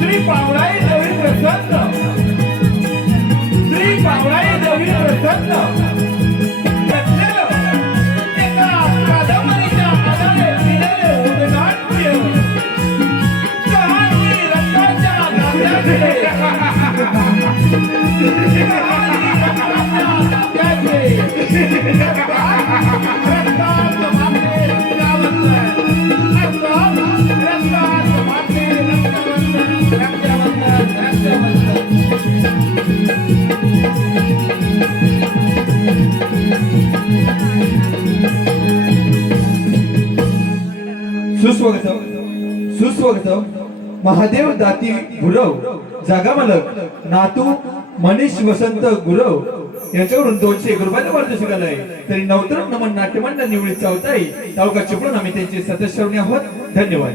श्री पावळाई नवीन प्रसन्न श्री पावळाई नवीन प्रसन्न एका कादंबरीच्या आधारे दिलेले उद्घाटन कहाणी रत्नाच्या नात्याचे सुस्वागतम सुस्वागतम महादेव दाती गुरव जागा मालक नातू मनीष वसंत गुरव यांच्याकडून 201 रुपयाचा पारितोषिक आलंय. तरी नवतरुण नमन नाट्यमंडळ निवडी चौथाई तालुका चिपळूण आम्ही त्यांचे सदस्य आहोत. धन्यवाद.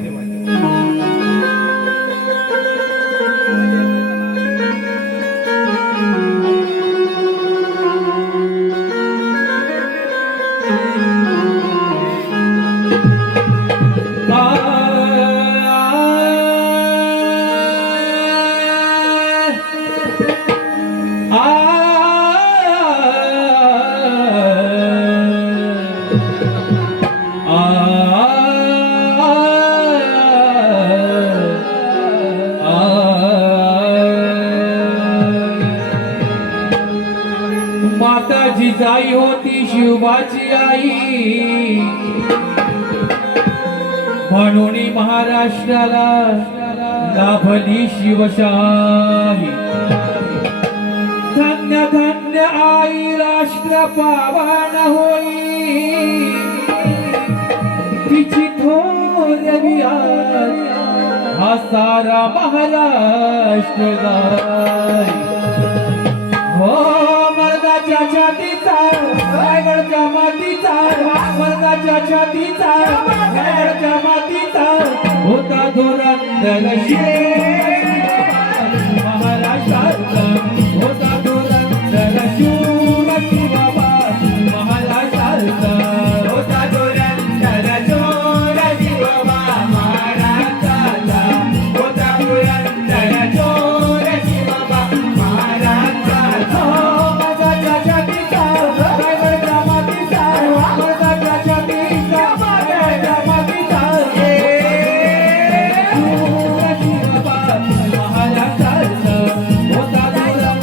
माता जिजाई होती शिवबाची आई, म्हणून महाराष्ट्राला लाभली शिवशाही. धन्य धन्य आई राष्ट्र पावन होई, तिची थोर विहार हा सारा महाराष्ट्र गाई. हो मर्दाच्या छातीचा रायगडच्या मातीचा, मर्दाच्या छातीचा रायगडच्या मातीचा होता धुरंधर महाराष्ट्राचा, होता धुरंधर शूर शिवबा महाराष्ट्राचा, होता धुरंधर शूर शिवबा महाराष्ट्राचा, होता धुरंधर शूर शिवबा महाराष्ट्राचा. मर्दाच्या छातीचा रायगडच्या मातीचा, मर्दाच्या छातीचा रायगडच्या मातीचा शूर शिवबा महाराष्ट्राचा, होता धुरंधर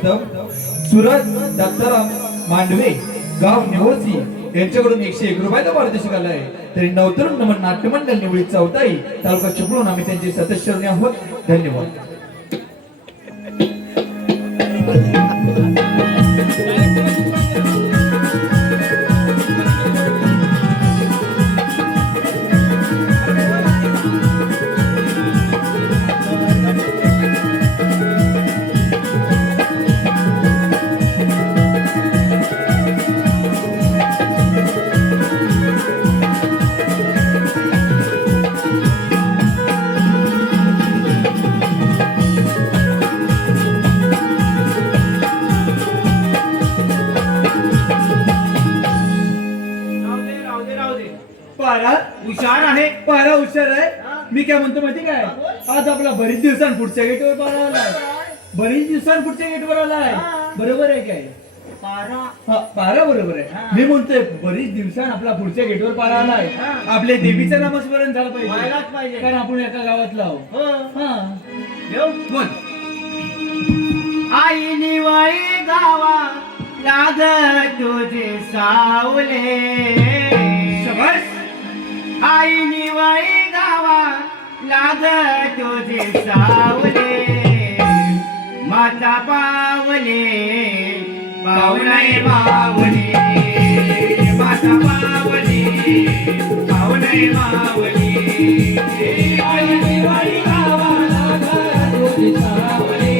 सुस्वागतम सुरज दत्ताराम मांडवे गाव निवसी यांच्याकडून 101 रुपयाचा पारितोषिक आलं आहे. तरी नवतरुण नमन नाट्य मंडळ निवळी चौथाई तालुका चिपळूण आम्ही त्यांचे सदस्य आहोत. धन्यवाद. पारा हुशार आहे. पारा हुशार आहे. मी काय म्हणतो माहिती काय, आज आपला बरीच दिवसांनी पुढच्या गेटवर पारा आलाय. बरीच दिवसांनी पुढच्या गेटवर आलाय. बरोबर आहे काय? पारा हा, पारा बरोबर आहे. मी म्हणतोय बरीच दिवसांनी आपला पुढच्या गेटवर पारा आलाय. आपल्या देवीचं नामस्मरण झालं व्हायलाच पाहिजे, पाहिजे. कारण आपण एका गावातला आहोत. हो. हा येऊ. बोल. आई निवाळी गावा लाग तुझे सावले. शाबास. आई निवाळी गावा लाग तुझे सावले. माता पावले पावणे मावली. माता पावली पावणे मावली. आई निवाळी गावा लाग तुझे सावले.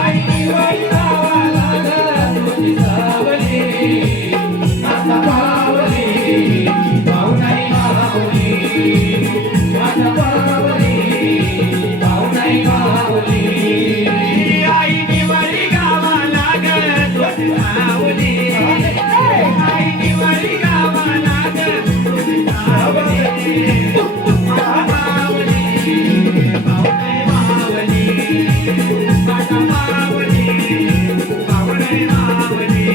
आई निवाळी गावा लाग तुझे सावले. माता पावली पावणे मावली. माता पावली पावणे मावली. आई निवाळी गावा लाग तुझे सावले. आई निवाळी गावा लाग तुझे सावले. माता पावली पावणे मावली. माता पावली पावणे मावली.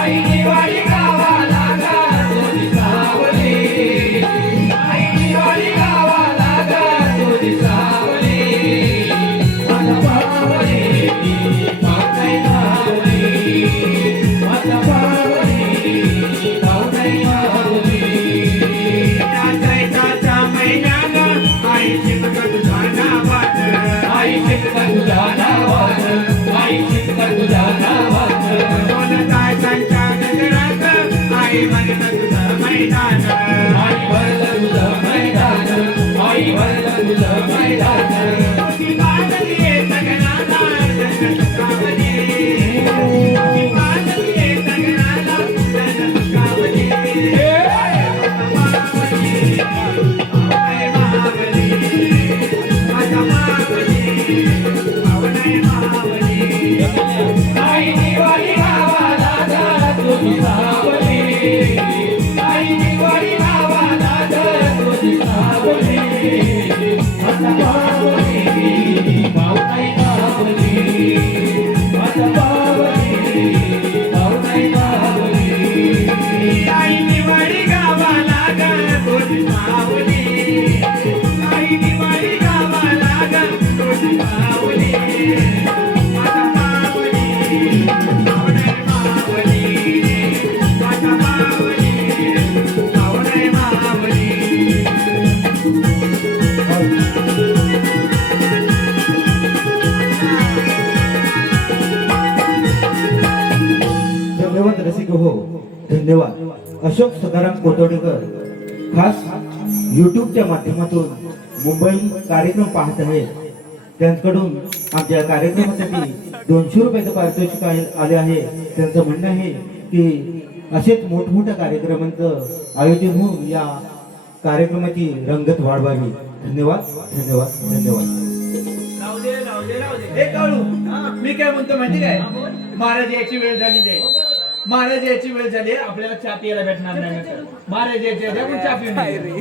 आई निवाळी गावा लाग तुझे सावले. आई निवाळी गावा लाग तुझे सावले. माता पावली पावणे मावली. माता पावली पावणे मावली. नाचायचा महिन्यानं आई शिकत तुझा नावात. आई शिकत तुझा नावात. आई शिकत तुझा नावात. दोन तासांच्या गजरात आई भरलं तुझं मैदान. आई भरलं तुझं मैदान. आई भरलं तुझं मैदान. तुझी बाजली आहे सगळ्याला जग सुखावली. तुझी बाजली आहे सगळ्याला जग सुखावली. आई निवाळी गावा लाग तुझी सावली. आई निवाळी गावा लाग तुझी सावली. माता पावली पावणे मावली. माता पावली पावणे मावली. आई निवाळी गावा लाग तुझी सावली. आई निवाळी गावा लाग तुझी सावली. माता पावली पावणे मावली. माता पावली पावणे मावली. धन्यवाद रसिक हो. धन्यवाद. अशोक सदाराम कोतोडेकर खास युट्यूबच्या माध्यमातून मुंबई कार्यक्रम पाहत आहेत. त्यांच्याकडून आमच्या कार्यक्रमासाठी 200 रुपयाचं पारितोषिक आले आहे. त्यांचं म्हणणं आहे की असेच मोठमोठ्या कार्यक्रमांचं आयोजन होऊन या कार्यक्रमाची रंगत वाढवावी. धन्यवाद धन्यवाद धन्यवाद. राहू दे राहू दे राहू दे. हे काळू, मी काय म्हणतो माहिती काय, महाराज याची वेळ झालेली आहे. महाराज याची वेळ झाली, आपल्याला चहा प्यायला भेटणार नाही नंतर. महाराज याची वेळ झाली, आपण चहा पिऊन येऊ.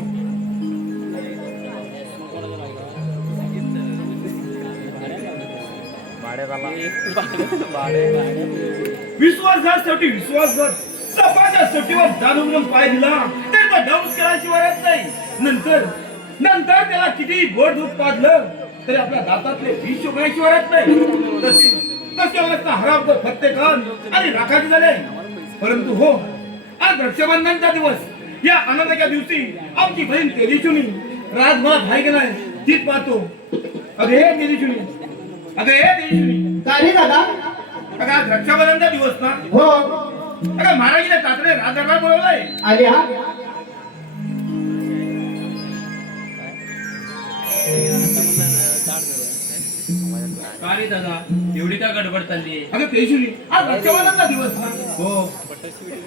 विश्वासासाठी विश्वासघात, सपाच्या सुट्टीवर जाणून पाय दिला तर डाऊन केल्याशिवाय राहत नाही. नंतर त्याला किती गोड दूध पाजलं तरी आपल्या दातातले विष उघडायशिवाय राहत नाही. तशी अवस्था हरामखोर फत्तेखान आणि राखाडी झाले. परंतु हो, आज रक्षाबंधनचा दिवस, या आनंदाच्या दिवशी आमची बहीण तेजस्विनी राजभरात आहे की नाही तीच पाहतो. अगं हे तेजस्विनी, अगं हे तेजस्विनी, काय रे दादा? अगं आज रक्षाबंधनचा दिवस ना. हो, अगं महाराजीने तातडे राजदरबार बोलवलाय. आले हा. का रे दादा एवढी का गडबड चालली? अगं तेजस्विनी, आज रक्षाबंधनचा दिवस ना. हो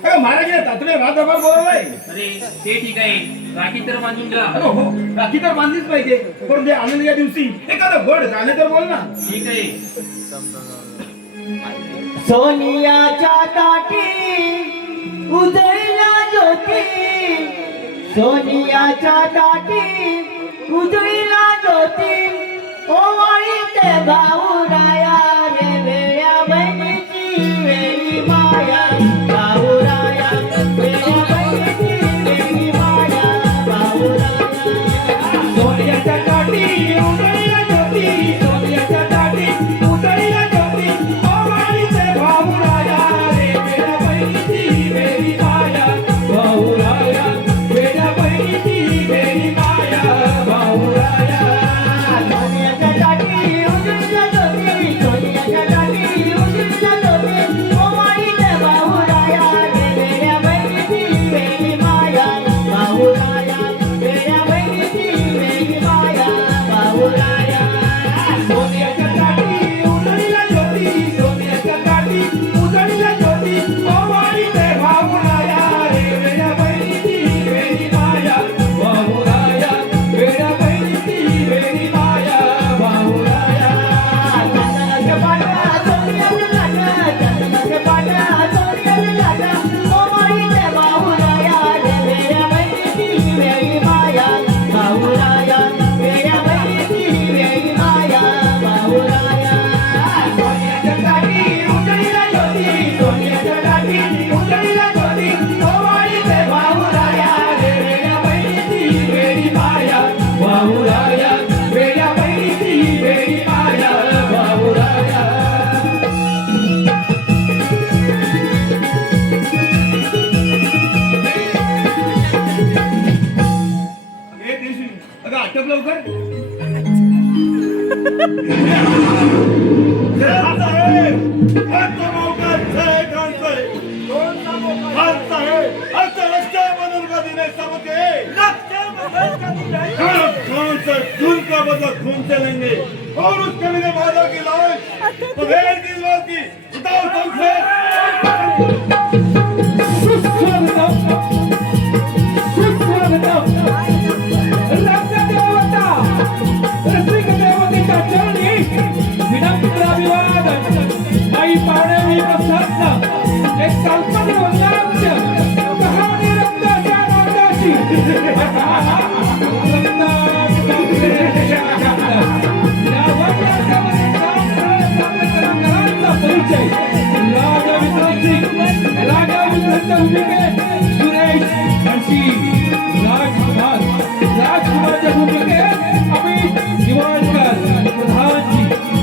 अगं महाराजीने तातडे राजदरबार बोलवलाय. अरे ते ठीक आहे, राखी तर बांधून घ्या. अरे हो, राखी तर बांधलीच पाहिजे, पण त्या आनंदाच्या दिवशी एखादं गोड गाणे तर बोल ना. ठीक आहे. सोनियाच्या ताटी उजळल्या ज्योती, सोनियाच्या ताटी उजळल्या ज्योती, ओवाळी ते भाऊराया रे वेळ्या बहिणीची वेळी माया, भाऊराया वेळ्या बहिणीची वेळी माया, भाऊराया. सोनियाच्या ताटी उजळल्या ज्योती, सोनियाच्या ताटी उजळल्या ज्योती, ओवाळी ते भाऊराया रे वेळ्या बहिणीची वेळी माया, भाऊराया वेळ्या बहिणीची वेळी माया, भाऊराया. सोनियाच्या ताटी उजळल्या ज्योती, सोनियाच्या ताटी उजळल्या ज्योती, ओवाळी ते भाऊराया रे वेळ्या बहिणीची वेळी माया, भाऊराया वेळ्या बहिणीची वेळी माया, भाऊराया. सोनियाच्या ताटी उजळल्या ज्योती, सोनियाच्या ताटी उजळल्या ज्योती, ओवाळी ते भाऊराया रे वेळ्या बहिणीची वेळी माया, भाऊराया वेळ्या बहिणीची वेळी माया, भाऊराया. चंदनाच्या पाट्या सोनियाच्या लाटा, चंदनाच्या पाट्या सोनियाच्या लाटा, ओवाळी ते भाऊराया रे वेळ्या बहिणीची वेळी माया, भाऊराया वेळ्या बहिणीची वेळी माया, भाऊराया. सोनियाच्या ताटी उजळल्या ज्योती, सोनियाच्या ताटी उजळल्या ज्योती, ओवाळी ते भाऊराया रे वेळ्या बहिणीची वेळी माया, भाऊराया वेळ्या बहिणीची वेळी माया, भाऊराया. हे तेजस्विनी, अगं आटप लवकर. खान साहेब, आता रक्षाबंधन का दिन है सबके, कौन सा खून का बदला खून से लेंगे, और उस कमीने वादा की लाश बगैर की बात की उतार तुमसे. आई पाण्यावी प्रसाद एक काल्पनिक वंगांच्या कहाणी रक्ताच्या नावाची या वंगांच्यामध्ये परिचय राजा भूमिकेत सुरेश हर्षी, राजकुमारच्या भूमिकेत अमित दिवाणकर,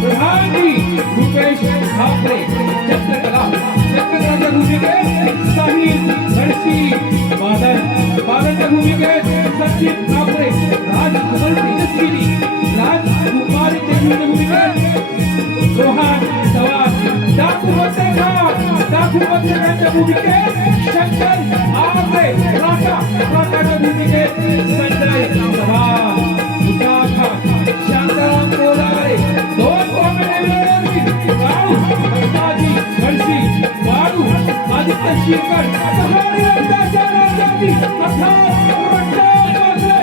प्रधानजी रुपेश ठाकरे, चंद्रकलाच्या भूमिकेत साहिल हर्षी, बालनच्या भूमिकेत सचिन ठाकरे, राजकुमार तेजस्विनी, राजकुमारी तेजस्वीच्या भूमिकेत रोहन चव्हाण, डाकू पत्रकारांच्या भूमिकेत शंकर आमरे, राठाच्या भूमिकेत संजय चव्हाण, शांताराम कोलारे, दोन कॉमेडी राहू राजी हर्षी, वाडू आदित्य शिरकर, कहाणी रक्ताच्या नावाची अर्थात रक्षाबंधन.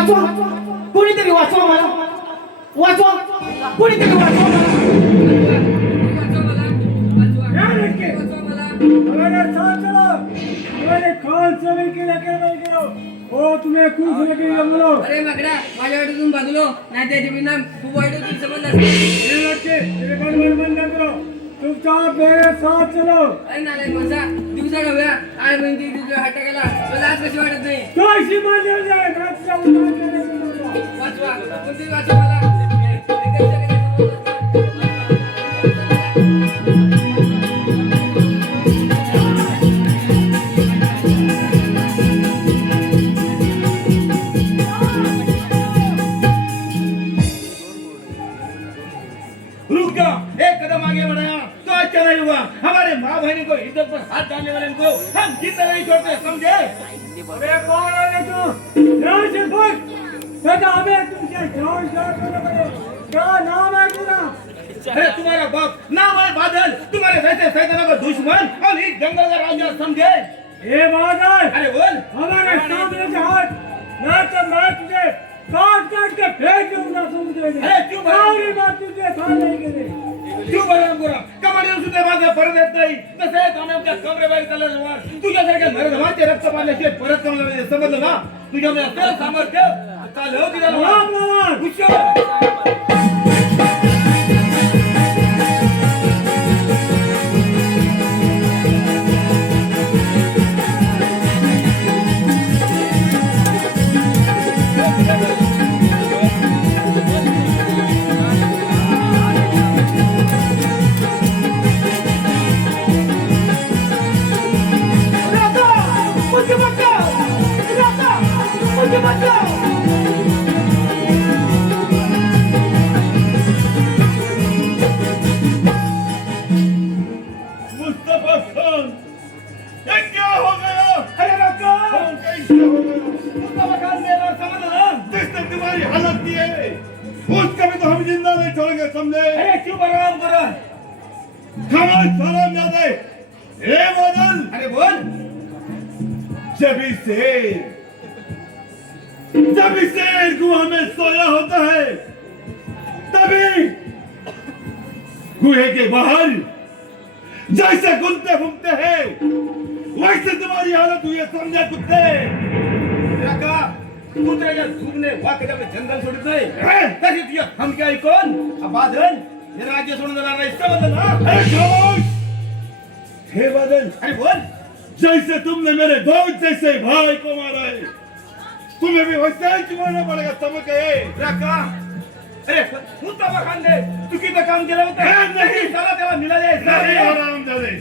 वाचवा कोणीतरी वाचवा मला वाचवा कोणीतरी वाचवा मला अरे माकडा माझ्या वाटेतून बाजूलो नाही त्याचे परिणाम खूप वाईट होतील समजलं अरे नालायक माणसा दिवसा ढवळ्या आय म्हणते तुझ्या हात टाकायला मला आज कशी वाटत नाही वाचवा कोणतरी वाचवा मला रुक जा, एक कदम आगे बढ़ाया तो अच्छा नहीं होगा। हमारे माँ बहनी को इज्जत पर हाथ डालने वाले को हम जितना नहीं छोड़ते, समझे? अरे कौन है तू ध्यान से बोल बेटा हमें तुमसे जान क्या नाम है तेरा अरे तुम्हारा बाप नाम है बादल, तुम्हारे वैसे शैतानों का दुश्मन और इस जंगल का राजा, समझे? ये बादल अरे बोल। हमारे सामने से हट ना तो मैं तुझे काट काट के फेंक दूंगा समुद्र में अरे क्यों भाई? सारी बात तुझे सामने गेली तू बरं गोरा कमाडी सुद्धा माझा परत येत नाही तसे आम्ही आमच्या कमरेबाहेर चालला वार तुझ्यासारख्या नरधमाचे रक्त पाण्याशिवाय परत कमला पाहिजे, समजलं ना? तुझ्यामध्ये असं सामर्थ्य चाल हो तिला हुशार. मुस्तफा खान, ये क्या हो गया? अरे रखो, कैसे हो गया? मुस्तफा खान मेरा समझ ना, जिसने तुम्हारी हालत की है, उसका भी तो हम जिंदा नहीं छोड़ेंगे, समझे? अरे चुप आराम करो, खामोश सलाम यादे, ए बादल, अरे बोल, जब इस शेर गुहा में सोया होता है, तभी गुहे के बाहर जैसे घूमते घूमते हैं वैसे तुम्हारी हालत हुई है, समझा कुत्ते? कुत्र्याच्या झुकणे वाकड्याकडे जंगल सोडत नाही तशी तुझ्या हम क्या ऐकून बादल हे राज्य सोडून जाणार नाही, समजलं ना? अरे खामोश, हे बादल, अरे बोल. जैसे तुमने मेरे दौड़ जैसे भाई को मारा है तुम्हें भी वैसे ही मारना पड़ेगा, समझ गए? रखा अरे मुस्तफा खान ने चुकीचं काम केलं होतं नाही, त्याला त्याला मिळाले नाही हरामजादे.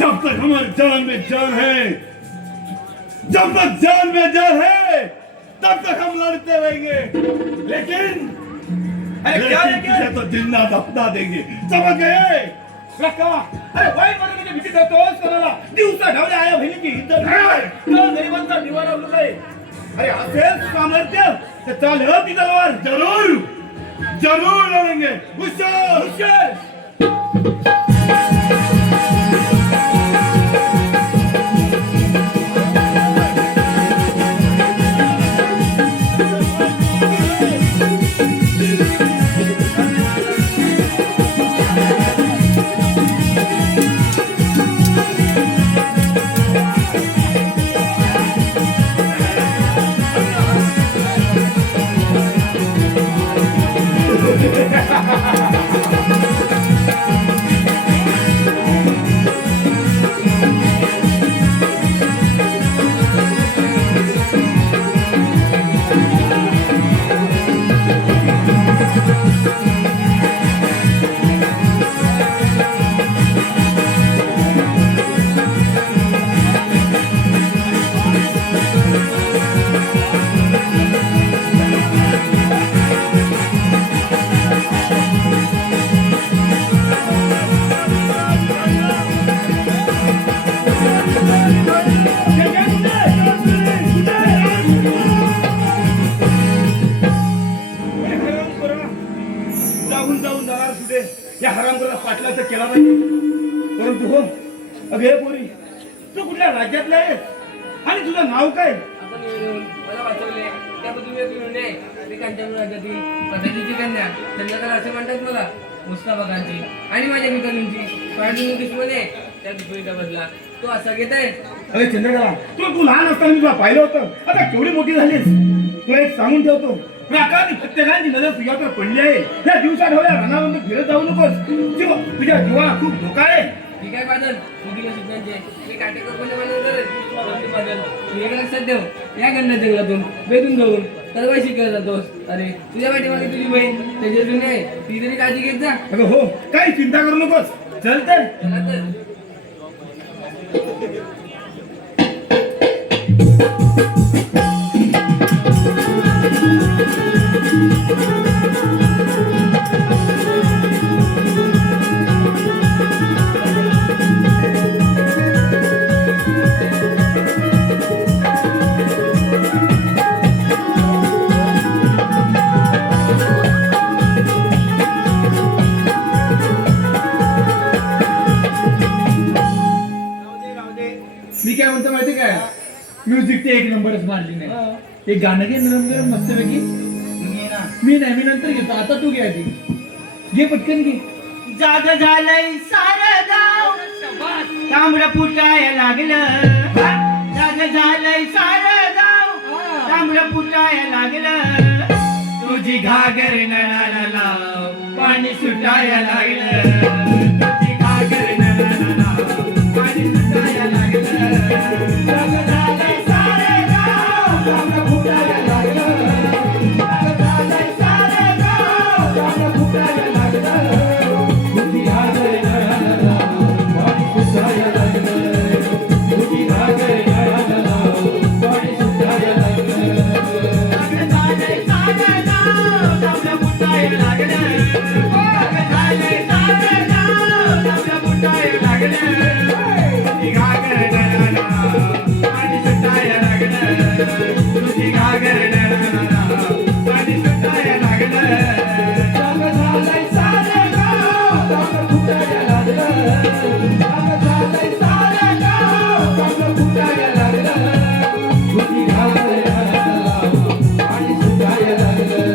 जब तक हमारी जान में जान है, जब तक जान में जान है तब तक हम लड़ते रहेंगे, लेकिन तुझे तो जिंदा दफना देंगे, समझ गए? रखा अरे वाईट वाटण्याची भीती करतोस कोणाला? दिवसा ढवल्या आया बहिणीची इज्जत गरिबांचा निवारा उरलाय. अरे असेल सामर्थ्य तर चाल हो ती तलवार, जरूर जरूर लढेंगे. हुशार हुशार. या हरामखोराला पाटलाचं केला नाही, परंतु हो अगे पोरी तू कुठल्या राज्यातला आहेस? आणि तुझं नाव काय? आपण येऊन मला वाचवले त्याबद्दल मी येऊन नाही मी कांचन राज्यातील पद्धतीची कन्या चंद्रकला असे म्हणतात मला मुस्ताफा खानची आणि माझ्या मित्रांची पांडू दुश्मन आहे त्या दुश्मनीचा बदला तो असा घेत आहे. अरे चंद्रकला तू लहान असताना मी तुला पाहिलं होतं, आता केवढी मोठी झालीस. तुला एक सांगून ठेवतो, राखाची प्रत्येकाची नजर तुझ्यावर पडली आहे. त्या दिवसात ढवळ्या रणावर फिरत जाऊ नकोस. तुझ्या जीवाला खूप धोका आहे. ठीक आहे बादल मुलीला शिकण्याचे मी काटेकोरपणे मानून करेल बादल तू एक लक्षात ठेव या गंडा जंगलातून वेधून जाऊन तलवार शिकत जातोस. अरे तुझ्या पाठीमागे तुझी बहीण तेजस्विनी आहे ती तरी काळजी घेत जा. अगं हो, काही चिंता करू नकोस. चल तर. चला तर. मी काय म्हणतो माहिती काय म्युझिक ते एक नंबरच मारली नाही. ते गाणं घे नरम मस्तपैकी. मी नाही मी नंतर घेतो आता तू घे आधी. घे पटकन घे. जाग झालंय सारं गाव तांबडं फुटाय लागलं. जाग झालंय सारं गाव तांबडं फुटाय लागलं. तुझी घागर नळाला लाव पाणी सुटाय लागलं. तुझी घागर नळाला लाव पाणी सुटाय लागलं. जाग झालंय सारं गाव तांबडं फुटाय लागलं. जाग झालंय सारं गाव तांबडं फुटाय लागलं. तुझी घागर नळाला लाव पाणी सुटाय लागलं. तुझी घागर नळाला लाव पाणी सुटाय लागलं. जाग झालंय सारं गाव तांबडं फुटाय लागलं. जाग झालंय सारं गाव तांबडं फुटाय लागलं. तुझी घागर नळाला लाव पाणी सुटाय लागलं. तुझी घागर नळाला लाव पाणी सुटाय लागलं. जाग झालंय सारं गाव तांबडं फुटाय लागलं. जाग झालंय सारं गाव तांबडं फुटाय लागलं. तुझी घागर नळाला लाव पाणी सुटाय लागलं.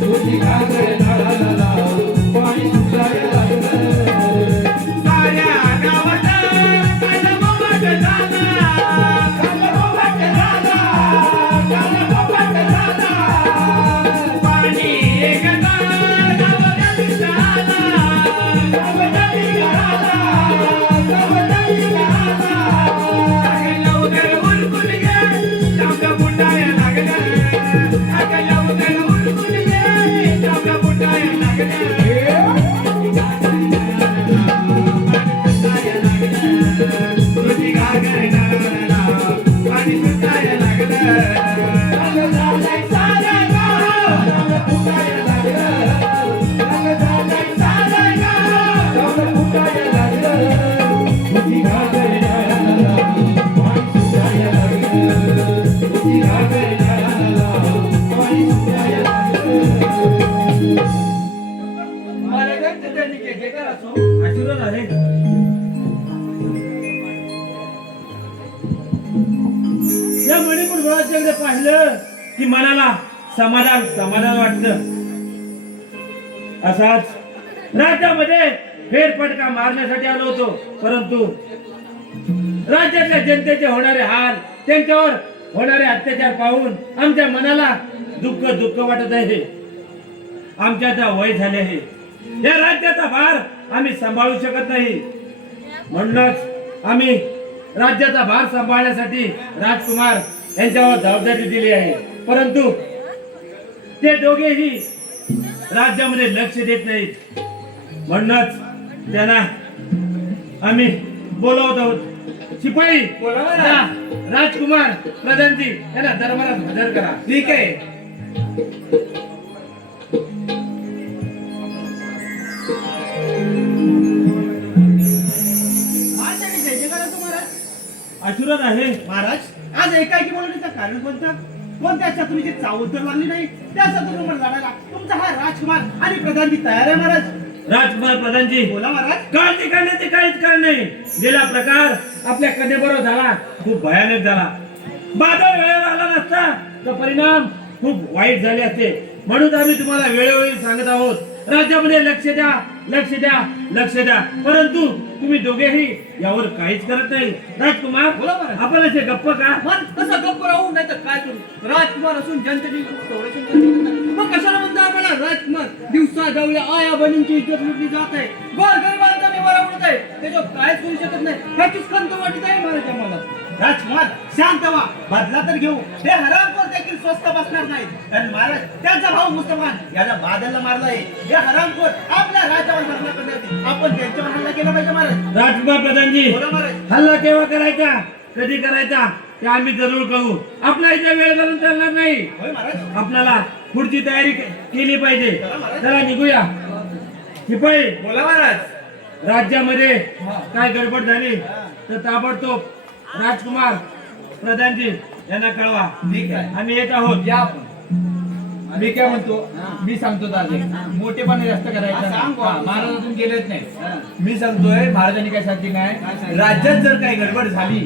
तुझी घागर नळाला लाव पाणी सुटाय लागलं. साऱ्या गावात कालबोबाट झाला. कालबोबाट झाला. कालबोबाट झाला. पाणी एकदा गावात झाला. गावात निघाला. गावात निघाला. अगं लवकर उरकून घे तांबडं फुटाय लागलं. अगं लवकर उरकून घे तांबडं फुटाय लागलं. तुझी घागर नळाला लाव पाणी सुटाय लागलं. जाग झालंय सारं गाव तांबडं फुटाय लागलं. जाग झालंय सारं गाव तांबडं फुटाय लागलं. तुझी घागर नळाला लाव पाणी सुटाय लागलं. तुझी घागर नळाला लाव पाणी सुटाय लागलं. महाराजांचं त्यांनी घे का असो आशीर्वाद आहे. या मणिपूर गोळाच्याकडे पाहिलं की मनाला समाधान समाधान वाटतं. असाच राज्यामध्ये फेरफटका मारण्यासाठी आलो होतो, परंतु राज्यातल्या जनतेचे होणारे हाल त्यांच्यावर होणारे अत्याचार पाहून आमच्या मनाला दुःख दुःख वाटत आहे. आमच्या आता वय झाले आहे. या राज्याचा भार आम्ही सांभाळू शकत नाही. म्हणूनच आम्ही राज्याचा भार सांभाळण्यासाठी राजकुमार यांच्यावर जबाबदारी दिली आहे. परंतु ते दोघेही राज्यामध्ये लक्ष देत नाहीत. म्हणूनच त्यांना आम्ही बोलवत आहोत. शिपाई बोलावा ना. जा, राजकुमार प्रधानजी यांना दरबारात हजर करा. ठीक आहे. आशीर्वाद आहे. महाराज आज एकाएकी बोलण्याचं कारण कोणतं? कोणत्या शत्रूची चावल तर लागली नाही त्या शत्रूवर लढायला तुमचा हा राजकुमार आणि प्रधानजी तयार आहे महाराज. राजकुमार प्रधानजी, बोला महाराज. काळजी करण्याचे काहीच कारण नाही. गेला प्रकार आपल्या कथेबरोबर झाला, खूप भयानक झाला. बादल वेळेवर आला नसता तर परिणाम खूप वाईट झाले असते. म्हणून आम्ही तुम्हाला वेळोवेळी सांगत आहोत, राज्यामध्ये लक्ष द्या, लक्ष द्या, लक्ष द्या. परंतु तुम्ही दोघेही यावर काहीच करत नाही. राजकुमार, बोला महाराज. आपण असे गप्प का? मग कसं गप्प राहू नाही तर काय करू? राजकुमार असून जनतेची संरक्षण करू शकत नाही. मग कशाला म्हणता आम्हाला राजकुमार? दिवसा डावल्या आया बहिणींची इज्जत लुटली जात आहे, गोरगरिबांचा निवारा उडत आहे, त्याच्यावर काहीच करू शकत नाही. ह्याचीच खंत वाटत आहे महाराज आम्हाला. राजकुमार शांत व्हा, बदला तर घेऊ. हे हरामखोर देखील स्वस्त बसणार नाही. कारण महाराज त्यांचा भाऊ मुस्तफान याला बादलला मारलाय. हे हरामखोर आपल्या राज्यावर हल्ला करण्यासाठी आपण त्यांच्यावर हल्ला केला पाहिजे महाराज. राजकुमार प्रधानजी, बोला महाराज. हल्ला केव्हा करायचा, कधी करायचा ते आम्ही जरूर करू. आपल्या इथे वेळ घालून चालणार नाही. होय महाराज. आपल्याला पुढची तयारी केली पाहिजे. चला निघूया. शिपाई, बोला महाराज. राज्यामध्ये काय गडबड झाली तर ताबडतोब राजकुमार प्रधानजी यांना कळवा. ठीक आहे. आम्ही येत आहोत. या आपण. मी काय म्हणतो, मी सांगतो दादा, मोठेपणे जास्त करायचं नाही. महाराजातून गेलेच नाही. मी सांगतोय महाराजांनी काय सांगते काय, राज्यात जर काही गडबड झाली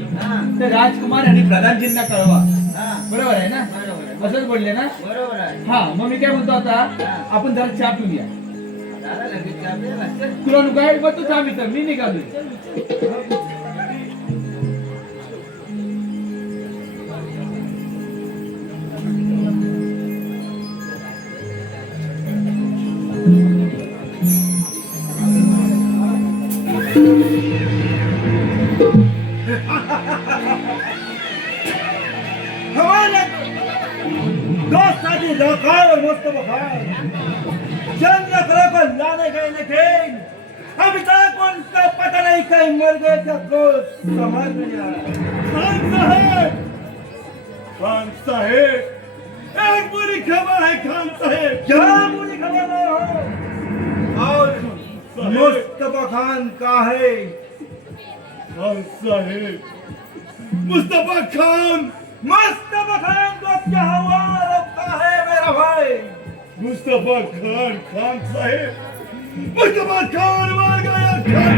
तर राजकुमार आणि प्रधानजींना कळवा. बरोबर आहे ना? असंच बोलले ना? बरोबर आहे. हा, मग मी काय म्हणतो आता आपण जरा चहा पिऊया. तुला नको आहे बघ, तू चहा पितो, मी निघालोय. दोस्तानी लोकाल मस्त बखार चंद्र करो को लाने गए लेकिन अभी तक उनका पता नहीं कहीं मर गए क्या कुछ समझ नहीं आ रहा। खान साहेब, एक बुरी खबर है खान साहेब। क्या बुरी खबर है? और मुस्तफा खान का है? खान साहेब, मुस्तफा खान को क्या हुआ लगता है मेरा भाई? मुस्तफा खान, खान साहेब, मुस्तफा खान मर गया। खान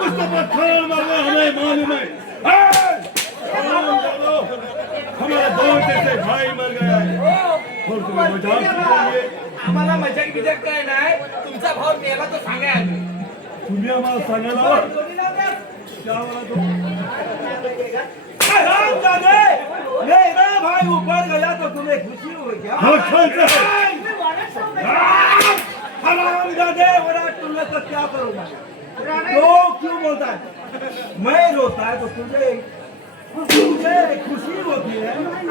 मुस्तफा खान मर गया, हमें मालूम है। हमारे दो जैसे भाई मर गया है और तुम्हें मजाक कीजिए। आम्हाला मजाक बिजाक काय नाही, तुमचा भाव मेला तो सांगाय आम्ही. तुम्ही आम्हाला सांगायला क्या बोला तुम? हरामजादे, मेरा भाई ऊपर गया तो तुम्हें खुशी हुई क्या? हाँ खान साहब, हरामजादे, विराट तुम्हें तो क्या करूँगा? तो क्यों बोलता है? मैं रोता है तो तुझे खुशी होती है।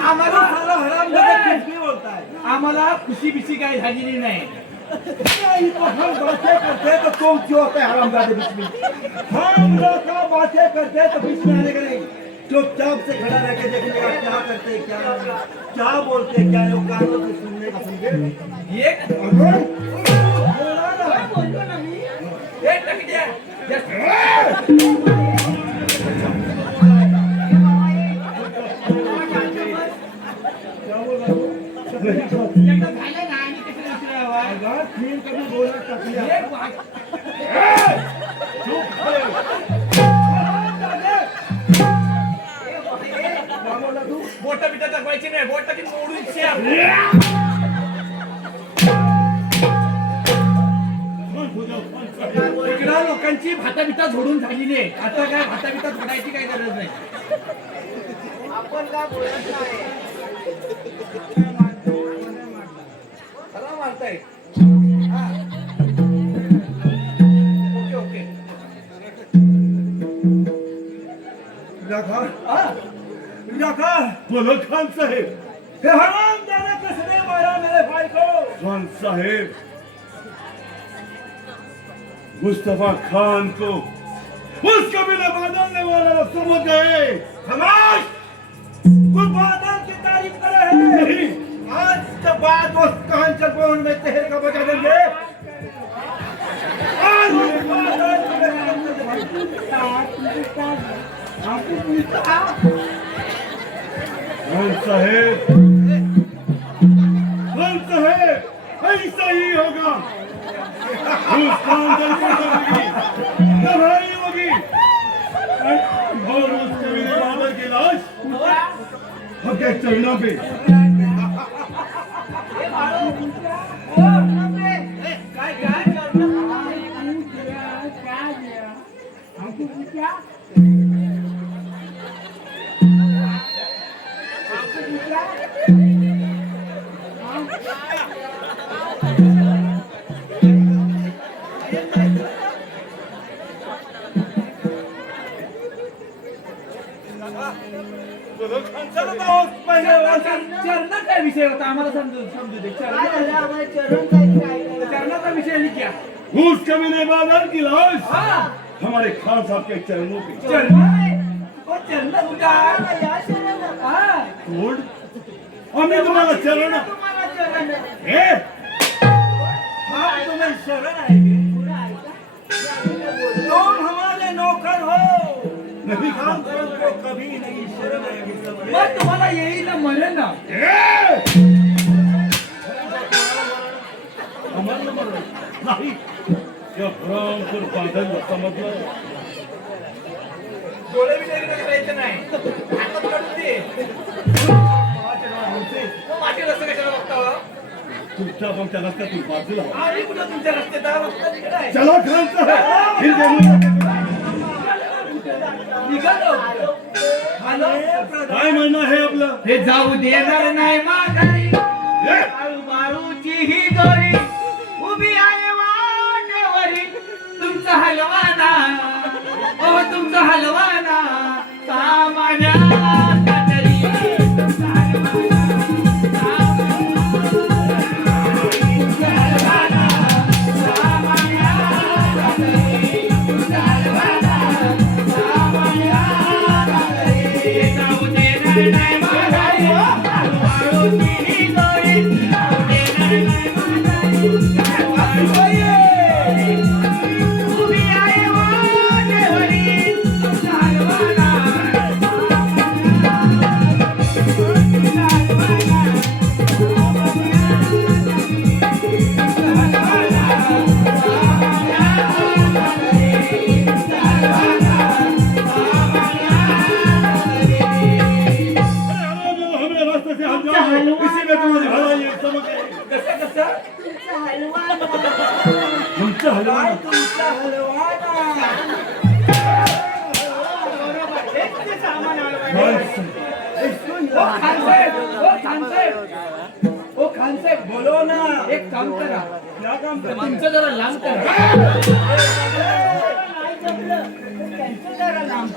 आम्हाला साला हरामजादे कुछ भी बोलता है। आम्हाला खुशी बिशी काय झालेली नाही. नहीं तो हम बातें करते तो तुम क्यों होते हरामजादे बीच में? हम लोग का बातें करते तो बीच में आने का नहीं, चुपचाप से खड़ा रह के देखने का क्या करते क्या नहीं, क्या बोलते क्या नहीं, कानों से सुनने का समझे। एक बोला ना। एक टक द्या. क्या बोल रहा हूँ? एकदा झालं ना आणि कसं विचारावं? अगर फिर कभी बोला टकलिया। एक वाट. चुप खड़े हो। क्या बोला तू? बोटं बिटं दाखवायची नाही, बोटं की मोडून शेर. इकडं लोकांची भाता बिता झोडून झालेली आहे. आता काय भाता बिता झोडायची काही गरज नाही. आपण काय बोलत नाही. खरं मारताय. हा. Okay okay. रखा बोलो खान साहेब, हे हरामजादा किसने मारा मेरे भाई को? खान साहेब, मुस्तफा खान को उस कबीले बादल वाला समझ गए। खामोश, कुछ बादल की तारीफ करे है नहीं। आज के बाद उस कांचन में तेहर का बजा देंगे। आज उस बादल साहेब ऐसा ही होगा उसका अंदर लड़ाई होगी और उसके मेरे बाबर की लाश हके चढ़ना पे चरणा काय विषय होता आम्हाला समजू दे चरणाचा विषय लिखा उस कमीने बाबर की लाश हमारे खान साहब के चरणों पे चरणा कुठं कोड आम्ही तुम्हाला चरण हे तुम्हें शरण आहे तुम हमारे नौकर हो नहीं खान को कभी नहीं शरण आएगी मग तुम्हाला येईल ना मरण ना नाही या भ्रमपूर बांधल समजलं डोळे बी करायचं नाही आता काढून दे माझे रस्ते कशाला बघता तुमच्या पण त्या रस्त्यातून बाजूला आणि कुठं तुमच्या रस्त्यात रस्ता निघालाय चला खान साहेब निघालो हॅलो काय म्हणणं आहे आपलं हे जाऊ देणार नाही माघारी बाळूची ही दोरी उभी आहे वाटेवरी तुमचा हलवाना ओ तुमचा हलवाना सामान्या तरी तुमचा हलवाना सामान्या तरी तुमचा हलवाना सामान्या तरी जाऊ देणार नाही माघारी बाळूची ही दोरी जाऊ देणार नाही माघारी उभी आहे वाटेवरी तुमचा हलवाना हमें रास्ते से हट जाओ इसी में तुम्हारी भलाई है समझ गए कसं कसं तुमचं हलवा ओ खान साहेब बोलो ना एक काम करा क्या काम करा तुमचं जरा लांब करा तुमचं जरा लांब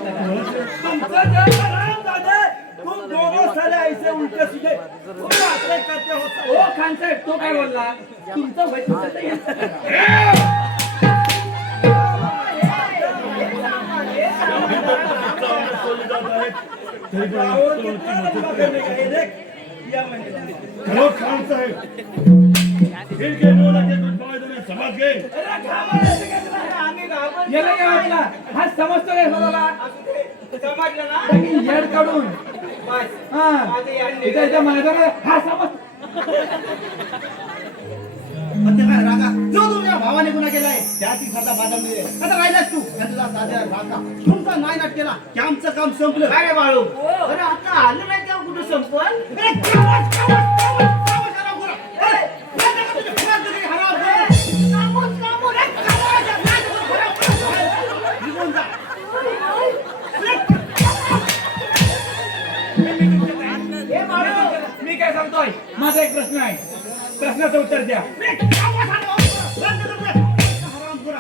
दादा तुम दोनों साले ऐसे उलटे सीधे बातें करते हो ओ खान साहेब तो काय बोलला तुमचं वय तुमचं तर येतं. चलो खान साहेब फिर के बोला के कुछ बात नहीं समझ गए याला काय वाटला हा समजतो रे स्वतःला समजलं ना येड काढून हा इथं माझ्याकडे हा समज जो तुमच्या भावाने गुन्हा केलाय त्याची सजा बाजार मिळेल आता राहिलास तू तुझा साध्या राखा तुमचा नाही नाट केला की आमचं काम संपलं काय रे बाळू अरे आता आलं नाही तेव्हा कुठं संपल मी काय सांगतोय माझा एक प्रश्न आहे प्रश्नाचं उत्तर द्या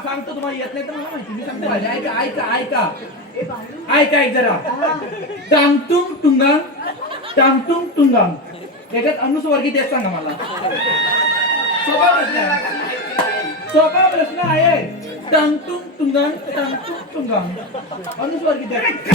सांगतो तुम्हाला येत नाही तर मला माहिती मी सांगतो ऐका ऐका ऐका ऐका एक जरा टांगटुंग टुंगांग टांगटुंग टुंगांग त्याच्यात अनुस्वर्गी देत सांगा मला सोपा प्रश्न आहे टांगटुंग टुंगांग टांगटुंग टुंगांग अनुस्वर्गी देत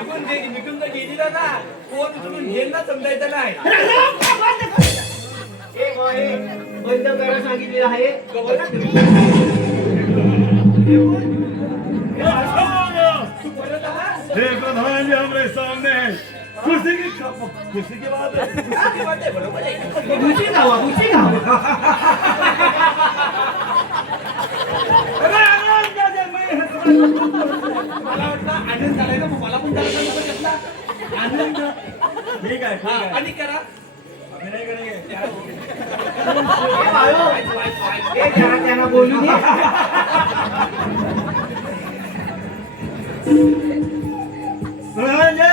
निघून जर गेली ना कोण उचलून घेईल ना समजायचं नाही. बंद करा सांगितलेलं आहे. हे प्रधान जी हमारे सामने है. खुशी की बात है. भुशी गावा. मला वाटलं आनंद झालाय ना मग मला पण जरा सांगू शकता. आनंद ठीक है. आणि करा. अभिनय करेंगे. त्यांना बोलू दे. प्रधान जी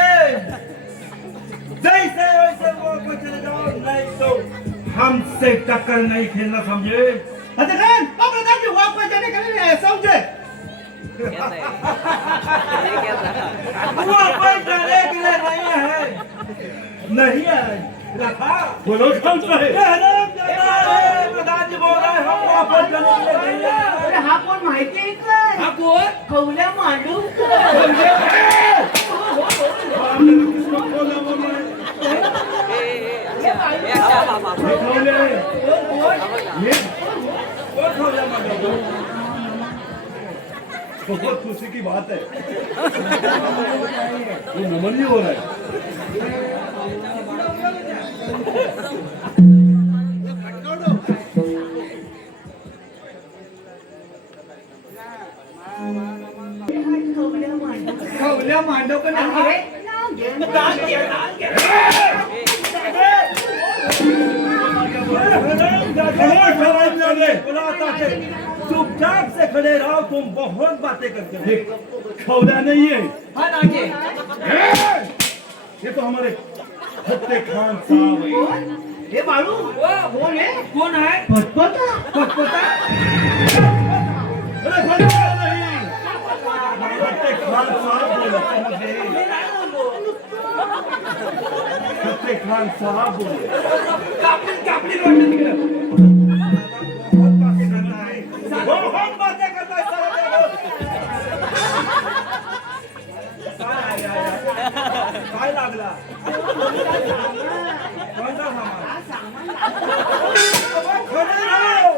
जैसे वैसे वो को चले जाओ, नहीं तो हमसे टक्कर नहीं खेलना समझे. प्रधान जी वाक पर जाने के लिए समझे. वो कोई डरे के लिए नहीं है. नहीं है. बोलो कौन सा है. प्रधान जी बोल रहे हैं हम वापस जाने के लिए नहीं है. अरे हा कोण माहिती आहे का? हा कोण? खवल्या मांडू. बहुत खुशी की बात है. वो नमन नहीं हो रहा है. खवल्या मांडव का नाही. चुपचाप से खड़े रहो. तुम बहुत बातें करते हो. खौला नहीं है. हा नागे. ये तो हमारे फत्ते खान साहब है. हे बाळू कोण आहे? कोण आहे? फटफटा. अरे फत्ते नहीं. फत्ते खान साहब बोले. फत्ते खान साहब बोले. कापडी वाटत तिकडं. बहुत बातें करता है सारा. काय लागला. कोणता सामान. खड़े रहो.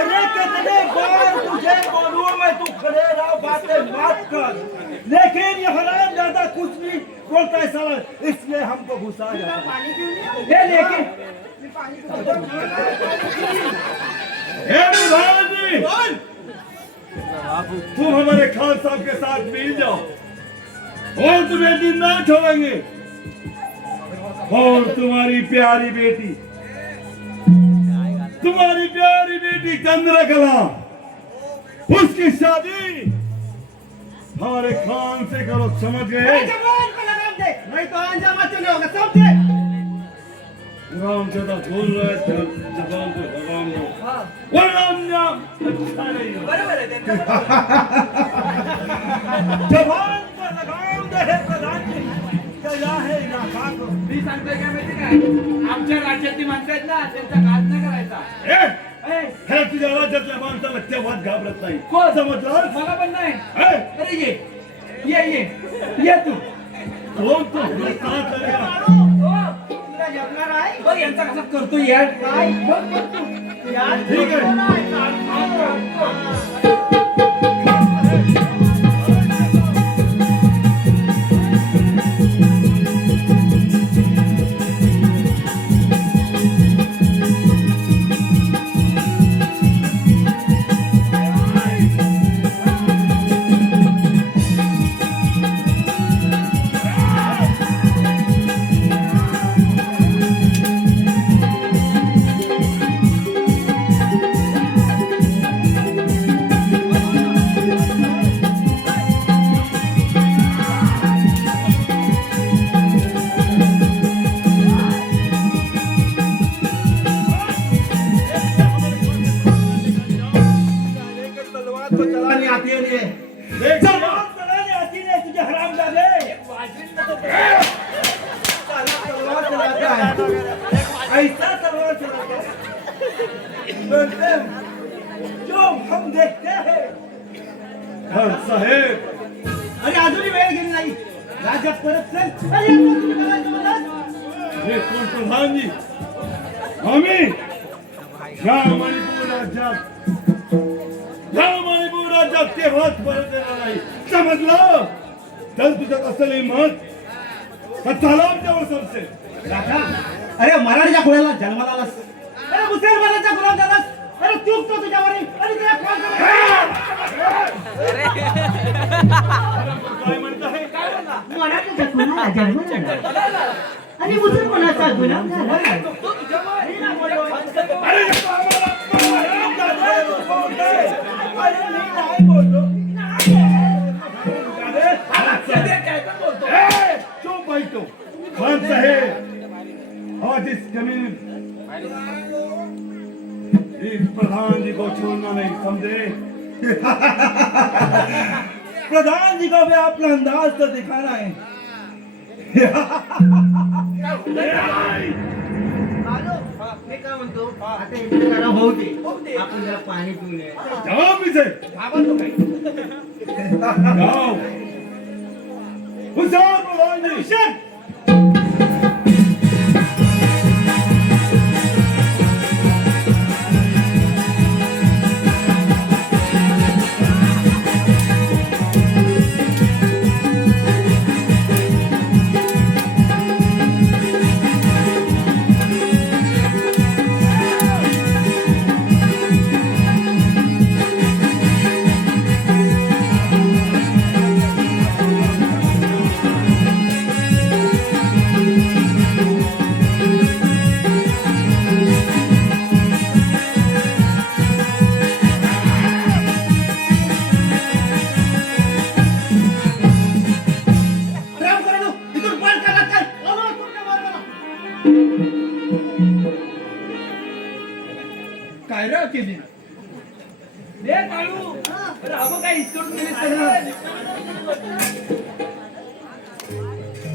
अरे कितने बार तुझे बोलूं मैं तू खड़े रहो बातें मत कर. लेकिन ये हराम ज्यादा कुछ नहीं बोलता है साला. इसलिए हमको गुस्सा आ जाता है. हे लेकिन प्रधान जी तुम हमारे खान साहब के साथ मिल जाओ और तुम्हें जिंदा छोड़ेंगे. और तुम्हारी प्यारी बेटी चंद्रकला उसकी शादी हमारे खान से करो. समझ गए. नहीं तो अंजाम चले होगा. समझे. राम से तो बोल रहे थे जबान को भगवान दो. वो राम नाम अच्छा नहीं है. बरोबर आहे त्यांचं. जबान को लगाम दे प्रधान जी. क्या है ना खाक. मी सांगतोय काय माहिती काय. आमच्या राज्यातली माणसं आहेत ना त्यांचा घात नाही करायचा. हे तुझ्या राज्यातल्या माणसाला तेव्हाच घाबरत नाही. कोण? समजलं. मला पण नाही. हे? अरे ये तू. कोण तो भ्रष्टाचार करेगा. तुला जपणार आहे? बघ यांचा कसा करतो यार. काय? बघ तू. यार, ठीक आहे. कोण आहे? ऐसा तलवार चलाता है जो हम देखते हैं. खान साहेब अरे अजूनही वेळ गेली नाही. राज्यात परत चल. अरे याचं तुम्ही करायचं म्हणलं? हे कोण प्रधानजी आम्ही या मणिपूर राज्यात केव्हाच परत येणार नाही समजलं. तर तुझ्यात असलेली मत चला आमच्यावर संशय. राखा, अरे मराठीच्या कुळाला जन्माला आलास, अरे मुसलमानाच्या गुलाम झालास, अरे चूक तो तुझ्यावर आहे. अरे तुला कोण काय म्हणताय? मराठीच्या कुणाला जन्म झाला आणि मुसलमानाचा गुलाम झाला. अरे नाही बोललो. चुप बैठो खान साहेब. आज इस जमीन इस प्रधान जी को छोड़ना नहीं समझे. प्रधान जी को भी अपना अंदाज तो दिखाना है. मी काय म्हणतो, आता इथे जरा होऊ दे, आपण जरा पाणी पिऊया. जाओ पीछे जाओ. हुशार प्रधान जी. राम करणं, इथून पळ करा काय? अहो, तुमच्या बाजूला. काय रे केली ए काळू, अरे अगं काय इचकटून गेलीस सगळं?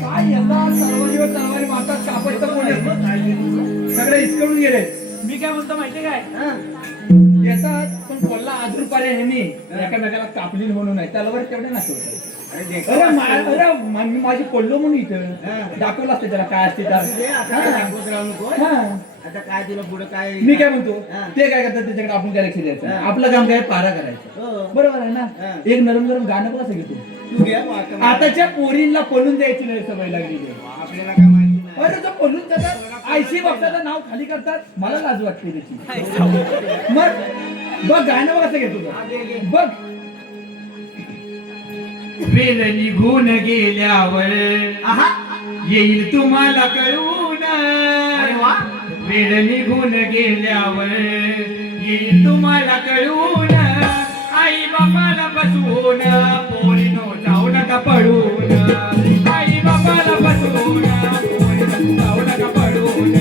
काय यंदा तलवारीवर तलवारी मारतात कापायचं कोण सगळे इसकडून गेले. मी काय म्हणतो माहितीये काय? येतात पण कोल्हा अजून पर्याय ह्यांनी एकामेकाला कापली म्हणून आहे तलवार तेवढे नाचवतात. मी माझी पडलो म्हणून इथं दाखवलं असते त्याला काय असते दाखवत राहू नको. आता काय तुला पुढे काय? मी काय म्हणतो हा. ते काय करतात त्याच्याकडे आपण काय लक्ष द्यायचं आपलं काम काय पारा करायचं. हो. बरोबर आहे ना. हा. एक नरम नरम गाणं बघा सगळं तू. तू घे मग आता. आताच्या पोरींना पळून द्यायची नाही सवय लागलेली आहे. आपल्याला काय माहिती नाही. अरे तो पळून जातात आयशी बापसाचं नाव खाली करतात मला लाज वाटते त्याची. मग बघ गाणं बघा सगळं तुझं बघ. वेळ निघून गेल्यावर येईल तुम्हाला कळून. अरे वा. वेळ निघून गेल्यावर येईल तुम्हाला कळून. आई बापाला बसवून पोरीनो जाऊ नका पळून. आई बापाला बसवून पोरीनो जाऊ नका पळून.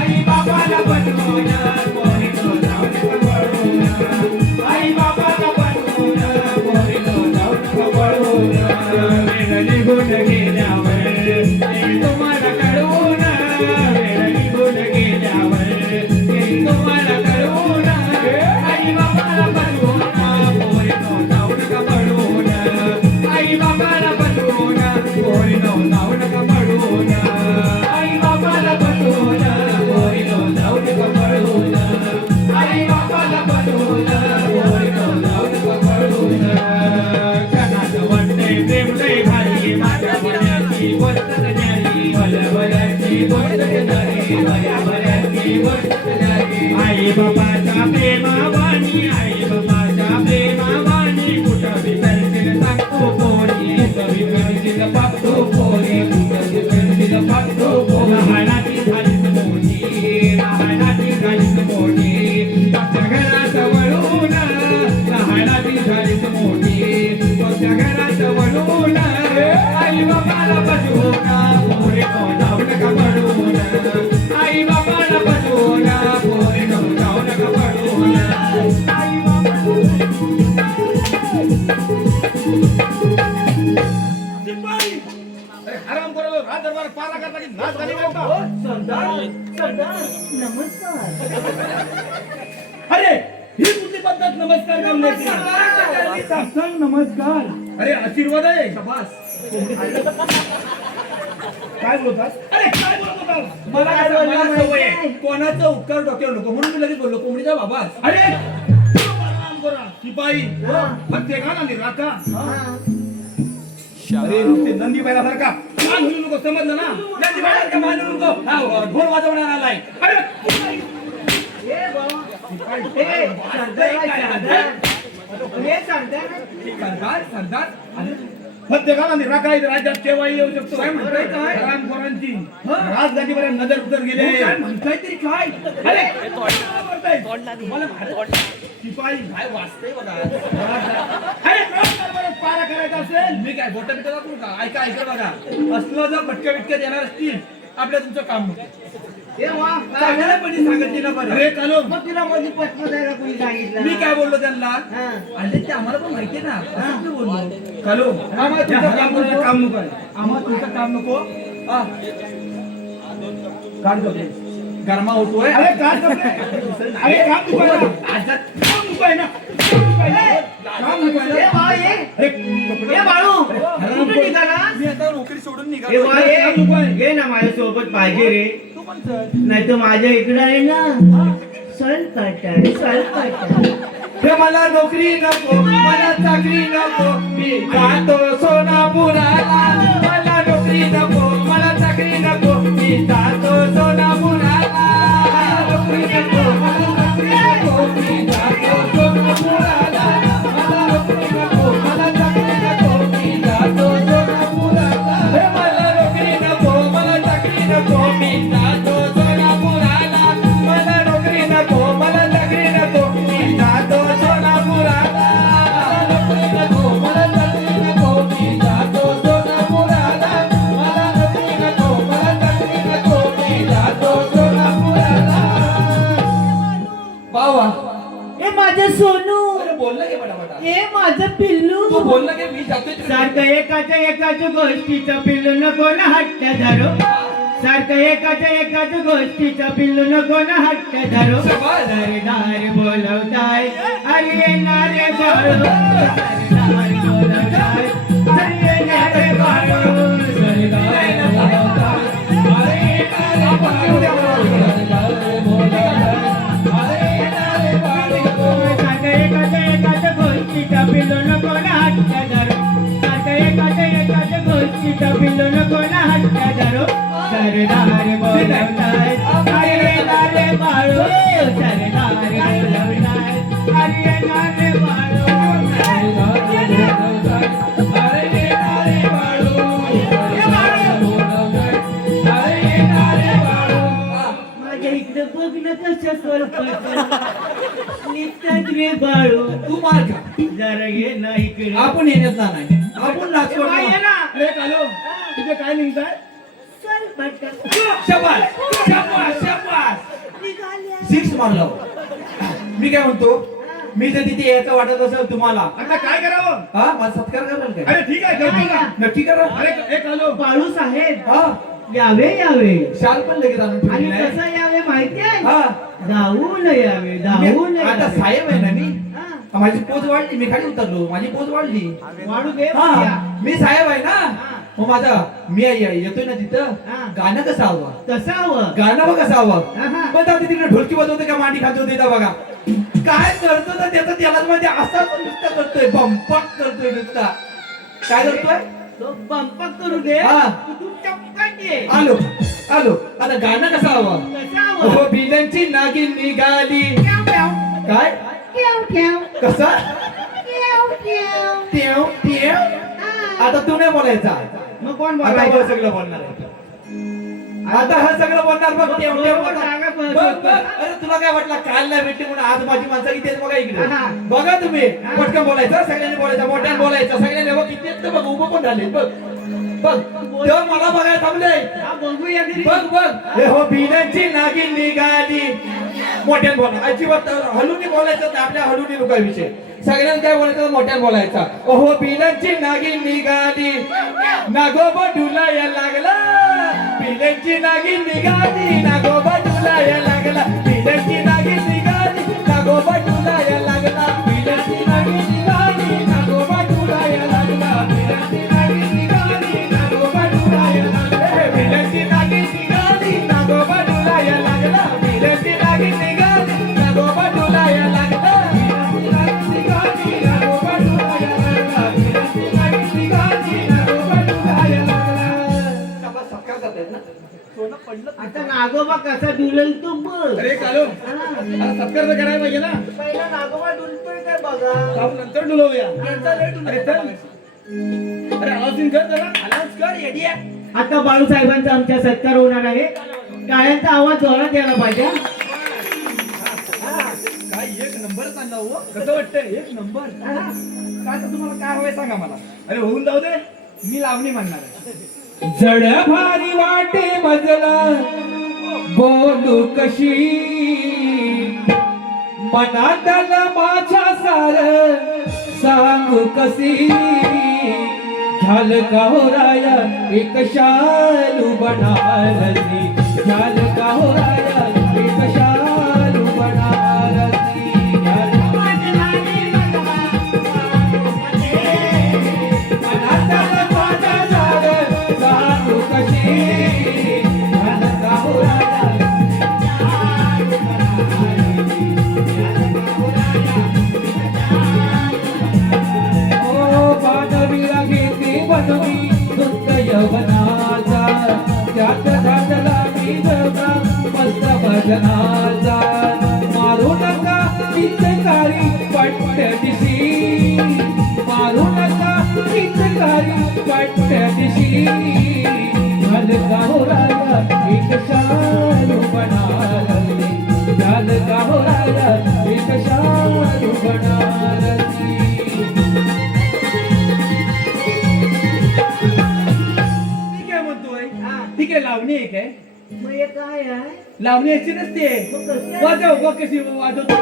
आई बापाला बसवून पोरीनो जाऊ नका पळून. आई बापाला बसवून पोरीनो जाऊ नका पळून. वेळ निघून गेल्यावर येईल तुम्हाला कळून. वेळ निघून गेल्यावर येईल तुम्हाला कळून. आई बापाला बसवून पोरीनो जाऊ नका पळून. आई बापाला बसवून पोरीनो जाऊ नका पळून. आई बापाला बसवून पोरीनो जाऊ नका पळून. आई बापाला बसवून पोरीनो जाऊ नका पळून. क्षणात वाटते प्रेम लय भारी माझ्या मनाची गोष्ट झाली. भल्याभल्याची गोष्ट झाली. भल्याभल्याची गोष्ट झाली. आई बाबाच्या प्रेमावाणी आई बाबाच्या प्रेमावाणी कुठं विसरतील सांगतो पोरी. कुठं विसरतील बघतो पोरी. कुठं विसरतील बघतो पोरी. लहानाची झालीच मोठी लहानाची झालीच मोठी पक्ष्या घरात वळून. लहानाची झालीच मोठी पक्ष्या घरात वळून. आई बाबाला बसवून पोरीनो जाऊ नका पळून. आई बाबाला बसवून पोरीनो जाऊ नका पळून. आई शिपाई अरे हराम करो राज दरबार पारा करता की नाच गाणी करता. सरदार नमस्कार. अरे ही कुठली पद्धत नमस्कार करण्याची. नमस्कार. अरे आशीर्वाद आहे. शाबास. काय बोलतात? अरे काय बोलत होता? मला काय कसं- बोलला मला माहिती सवय आहे. आहे? कोणाचा उपकार डोक्यावर नको म्हणून मी लगेच बोललो कोंबडीचा बाबा अरे शिपाई प्रत्येकाला आणि राखा अरे नुसते नंदी बैलासारखा मान हलवू नको, समजलं ना? नंदी बैलासारखा मान हलवू नको. हा, ढोल वाजवणार आलाय. अरे सरदार सरदार अरे, प्रत्येकाला आणि राखा इथे राज्यात केव्हाही येऊ शकतो. काय म्हणताय काय? रामखोरांची राजगादीपर्यंत नजर उतर गेले. काय म्हणताय तरी काय अरे तुम्हाला भारत शिपाई काय वाचतंय बघा. अरे राजदरबारात पारा करायचा असेल मी काय बोटा बिटा दाखवू का? ऐका ऐका बघा असलं जर भटक्या बिटक्या देणार असतील आपल्या तुमचं काम नको. चांगल्यापणी सांगितली ना बरं. अरे कालो मग तुला मध्ये पटलं द्यायला कोणी सांगितलं मी काय बोललो त्यांना हा. आणि ते आम्हाला पण माहितीये ना असं मी बोललो कालो आम्हाला तुमचं काम नको. काम नको आहे. आम्हाला तुमचं काम नको. हा. काढ कपडे. गरमा होतोय अरे काय करतोय? अरे काम नको आहे ना. आजात काम नको आहे ना. काम नको आहे ना. काम नको आहे ए ना. बा, ये. अरे कपडे ए बाळू हराम कुठे निघाला मी आता नोकरी सोडून ए निघालो. बा, ये. ये ना माझ्या सोबत पाहिजे रे तू पण चल. नाही तर माझ्या इकडे आहे ना सल पाटा हे मला नोकरी नको, मला चाकरी नको, मी जातो सोनापुराला. मला नोकरी नको, मला चाकरी नको, मी जातो सोनापुराला. नोकरी नको, मला चाकरी नको, मी जातो सोनापुराला. मला नोकरी नको, मला चाकरी नको, मी जातो सोनापुराला. हे मला नोकरी नको, मला चाकरी नको, मी जातो सोनापुराला. मला नोकरी नको, मला चाकरी नको, मी जातो सोनापुराला. नोकरी नको, मला चाकरी नको, मी जातो सोनापुराला. मला नोकरी नको, मला चाकरी नको, मी जातो सोनापुराला. बावा ए माझं सोनू अरे बोलला की पटापटा. ए माझं पिल्लू तू बोलला की मी जातोय तिकडे. सारखं एकाच गोष्टीचं पिल्लू नको ना हट्ट धरो सारखं एकाच गोष्टीचं पिल्लू नको ना हट्ट धरो सरदार बोलवताय अरे येणारे बाळू सरदार बोलवताय अरे येणारे बाळू सरदार बोलवताय अरे येणारे बाळू सरदार बोलवताय अरे येणारे बाळू सारखं एकाच गोष्टीचं पिल्लू नको ना हट्ट धरो सारखं एकाच गोष्टीचं पिल्लू नको ना हट्ट धरो सरदार बोलवताय अरे येणारे बाळू सरदार बोलवताय अरे येणारे बाळू सरदार बोलवताय अरे येणारे बाळू सरदार बोलवताय अरे येणारे बाळू. माझ्या इकडे बघ ना कशा स्वल्पात निघतात रे बाळू तू मार खा. जरा ये ना इकडे आपण येण्यात नाही आपण नाचवत बाई, ये नाही. ना अरे कालो तुझे काय निघताय? शाबास शाबास शाबास निघाल्या 6 मारला. मी काय म्हणतो मी जर तिथे यायचं वाटत असेल तुम्हाला आता काय करावं? हा मला सत्कार कराल काय अरे ठीक आहे करतो ना. नक्की करा. अरे ए कालो बाळू साहेब हा यावे यावे शाल पण लगेच आणून आणि ठेवली आहे. कसं यावे माहिती आहे हा धावून यावे धावून मी- आता यावे. साहेब आहे ना मी हा, माझी पोच वाढली मी खाली उतरलो माझी पोच वाढली. वाढू दे हा या. मी साहेब आहे ना हा. मग माझा मी येतोय ना तिथं हा. गाणं कसं हवं कसं हवं गाणं बघ कसं हवं हा. पण आता तिकडे ढोलकी वाजवते का मांडी खात होते बघा काय करतो तर त्याचा त्यालाच माहिती असा तो नुसता करतोय बंपक करतोय नुसता काय करतोय तो बंपक करू दे हा. तू चपकाट ये आलो आलो आता गाणं कसं हवं कसं हवं हो बिलांची नागिन निघाली ट्याव, ट्याव. काय ट्याव, ट्याव. कसा ट्याव, ट्याव. तेव तेव हा. आता तू नाही बोलायचा मग कोण आता बोलायचं? हे सगळं बोलणार आहे आता हा सगळं बोलणार बघ तेव तेव बघ, बघ बघ, बघ, बघ बघ. अरे तुला काय वाटलं काल नाही भेटली म्हणून आज माझी माणसं किती आहेत बघा इकडे हा. बघा तुम्ही हा. पटकन बोलायचं सगळ्यांनी बोलायचं मोठ्याने बोलायचं सगळ्यांनी बघ किती आहेत ते बघ उभं पण झाले बघ बघ तेव्हा मला बघायला थांबले हा, बघूया तरी. बघ बघ हे हो बिलांची नागिन निघाली मोठ्याने बोला अजिबात हलूनी बोलायचं नाही आपल्या हलूनी लोकांविषयी सगळ्यांना काय बोलायचं मोठ्याने बोलायचा ओहो बिलांची नागिन निघाली नागोबा डुलाया लागला बिलांची नागिन निघाली नागोबा डुलाया लागला बिलांची नागिन निघाली नागोबा डुलाया लागला बिलांची नागिन निघाली नागोबा डुलाया लागला बिलांची नागिन निघाली आता नागोबा कसा डुलेल तू बघ. अरे कालो आता सत्कार तर करायला पाहिजे ना. पहिला नागोबा डुलतोय काय बघा. आपण नंतर डुलवूया. यांचा लय डुलतो. अरे चल. अरे आवाज कर जरा. अनाउन्स कर येडिया. आता बाळूसाहेबांचा आमच्या सत्कार होणार आहे. टाळ्यांचा आवाज जोरात यायला पाहिजे. काय एक नंबर चालला हो. कसं वाटतंय एक नंबर. काय तर तुम्हाला काय हवंय सांगा मला. अरे होऊन जाऊ दे. मी लावणी म्हणणार आहे. जड भारी वाटे मजला बोलू कशी मनातल माझ्या सार सांगू कशी झाल का हो राया एक शालू बनारसी झाल का हो राया एक शालू बनारसी मनातल माझ्या सार सांगू कशी झाल का हो राया ओ बाणवीला घेते बनवी नृत्य यवनाचा त्यात घातला मी जगा मस्त भजनाचा मारू नका चित्रकारी पट्ट दिशी मारू नका चित्रकारी पट्ट दिशी झाल का हो राया एक शालू बनारसी झाल का हो राया एक शालू बनारसी मी काय म्हणतोय ठीक आहे लावणी आहे काय. मग हे काय आहे. लावणी अशी नसते. वाजव बघ कशी वाजवतो.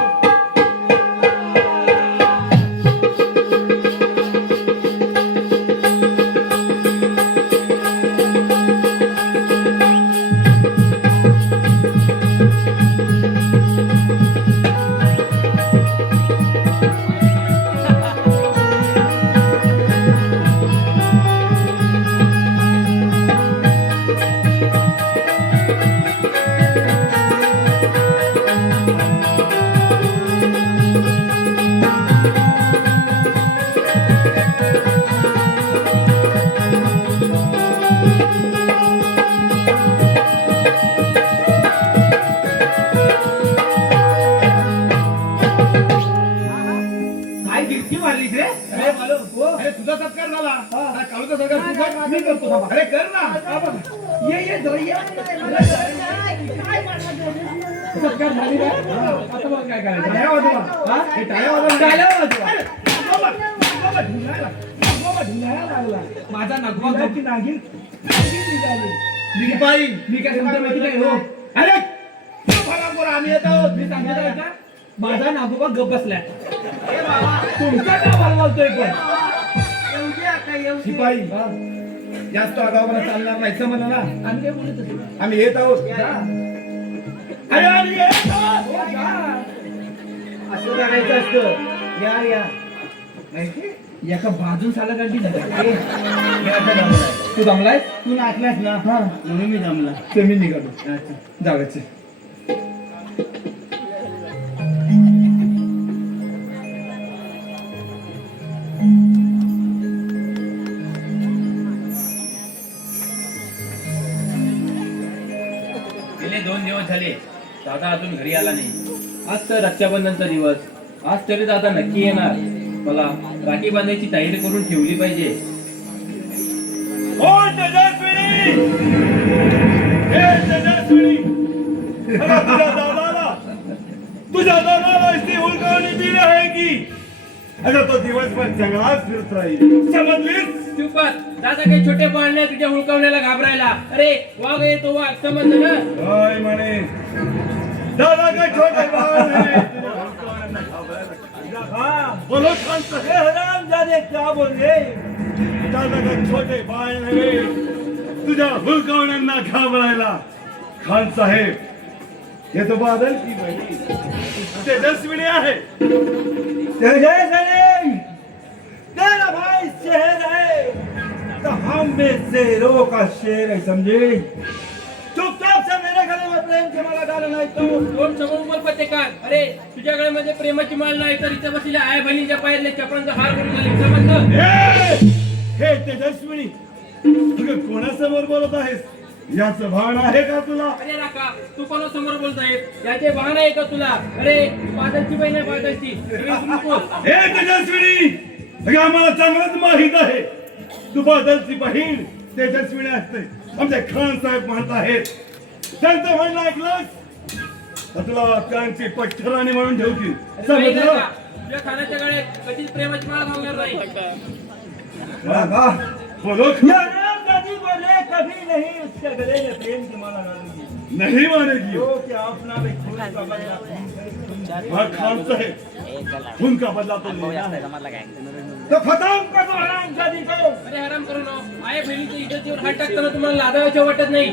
काय गिरकी मारलीस रे. अरे कालो. अरे तुझा सत्कार झाला. अरे कालूचा सत्कार तू कर. मी करतो थांबा. अरे कर ना. ये ये जरा ये. सत्कार झाली काय. आता मग काय करायचं. टाळ्या वाजवा. हा? हे टाळ्या वाजवा. टाळ्या वाजवा. अरे, बाबा, बाबा ढुंगायला. बाबा ढुंगायला लागला. माझा नगवा नागिन नागिन निघाली. निघपाई. मी काय सांगतो माहिती काय हो. अरे तू फळा पोरं, आम्ही येत आहोत. मी सांगतो आहे का माझा नागोबा गप बसलाय. तुमचा का बोलतोय पण. येऊ द्या आता येऊ दे. शिपाई जास्त आगाऊपणा चालणार नाही समजलं ना. आम्ही काय बोलत असेल. आम्ही येत आहोत. अरे आम्ही येत आहोत. हो, जा. असं करायचं असतं. या या. माहिती? एका बाजून साला गाडी मी आता जमलाय. तू जमलाय. तू नाचलास ना म्हणून मी जमला. ते मी निघालो. जागायचे. गेले 2 दिवस झाले दादा अजून घरी आला नाही. आज तर रक्षाबंधनचा दिवस. आज तरी दादा नक्की येणार. मला राखी बांधायची तयारी करून ठेवली पाहिजे. ओ तेजस्विनी! हे तेजस्विनी! अगं तुझ्या दादाला इथे हुलकावणी दिली आहे की? अगं तो दिवसभर जंगलात फिरत राहील. समजलीस? चुपात दादा काही छोटे पाळणे तुझ्या हुलकावण्याला घाबरायला. अरे वाघ येतो वाघ समजलं ना. काय म्हणे? दादा काय छोटे बाळ आहे. बोलो खान हे हराम जाने क्या बोल रे. दादा काय छोटे बाळ नव्हे. तुझ्या हुलकावण्यांना घाबरायला. खान साहेब ये तो बादल की बनी तेजस्विनी आहे. तेजस्विनी तेरा भाई शेर है तो हम में शेरों का शेर है. समझे? चुपचाप से मेरे गले में प्रेम की माला डालो नाही तो. कोण समोर बोल पत्तेकार. अरे तुझ्या गळ्यामध्ये प्रेमाची माळ नाही तर इथं बसलेल्या आया बहिणीच्या पायातले चपळांचा हार करून झाले. समजलं? हे तेजस्विनी तुझं कोणासमोर बोलत आहेस? याचं भान आहे का तुला? अरे राका तू कोणासमोर बोलतोय याचे भान आहे का तुला? अरे बादलची बहीण आहे बादलची हे तेजस्विनी, अगं आम्हाला चांगलंच माहित आहे तू बादलची बहीण तेजस्विनी असते. आमचे खान साहेब म्हणत आहेत, त्यांचं म्हणणं ऐकलंस तर तुला त्यांची पठ्ठराणी म्हणून ठेवतील. समजलं? तुझ्या खाण्याच्या गळ्यात कधीच प्रेमाची माळ घालणार नाही. बोलो दादी बोले कभी नहीं उसके गले में प्रेम की माला डालूंगी नहीं मानेगी. तो क्या अपना भी खून का बदला हाँ खान साहेब, उनका बदला तो लेना है. तो खतम कर दो हरामजादी को. अरे आराम करू नको. आहे बहिणीच्या इज्जतीवर हात टाकताना तुम्हाला लादावायचं वाटत नाही.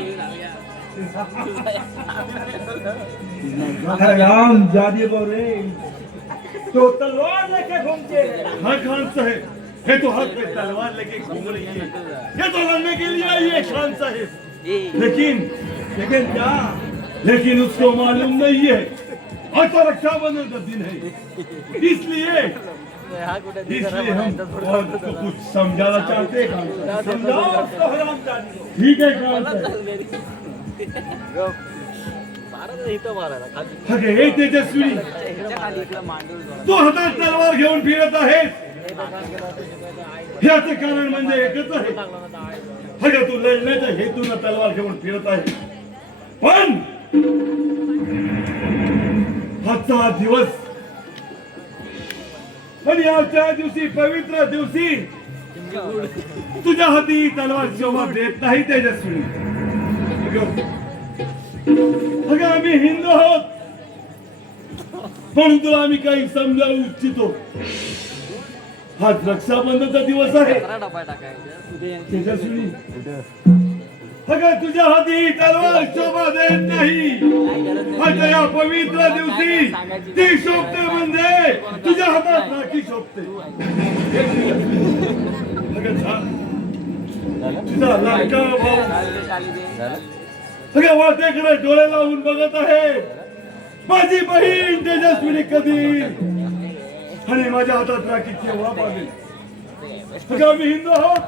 हराम जादी बोले तो तलवार लेके घूमते हाँ खान साहेब, ये तो हाथ में तलवार लेके घूम रही है, ये तो लड़ने के लिए आई है खान साहेब. लेकिन क्या? लेकिन उसको मालूम नहीं है आज तो रक्षाबंधन का दिन है, इसलिए हम उसको कुछ समझाना चाहते हैं. खान साहब, समझाओ उसको हराम जादी को. ठीक है खान साहेब. अगे हे तेजस्वी, तू हातात तलवार घेऊन फिरत आहेस याचे कारण म्हणजे एकच आहे. अगं तू लढण्याच्या हेतून तलवार घेऊन फिरत आहे, पण आजचा दिवस आणि आजच्या दिवशी पवित्र दिवशी तुझ्या हाती तलवार शोभा देत नाही तेजस्वी. अगं आम्ही हिंदू आहोत म्हणून तुला आम्ही काही समजावू इच्छितो. आज रक्षाबंधनचा दिवस आहे तेजस्वी. अगं तुझ्या हाती तलवार शोभा देत नाही. आज या पवित्र दिवशी ती शोभते म्हणजे तुझ्या हातात राखी शोभते. अगं तुझा लाडका भाऊ सगळ्या वाटेकडे डोळे लावून बघत आहे. माझी बहीण तेजस्विनी कधी आणि माझ्या हातात राखी केव्हा पाहिजे. सगळं आम्ही हिंदू आहोत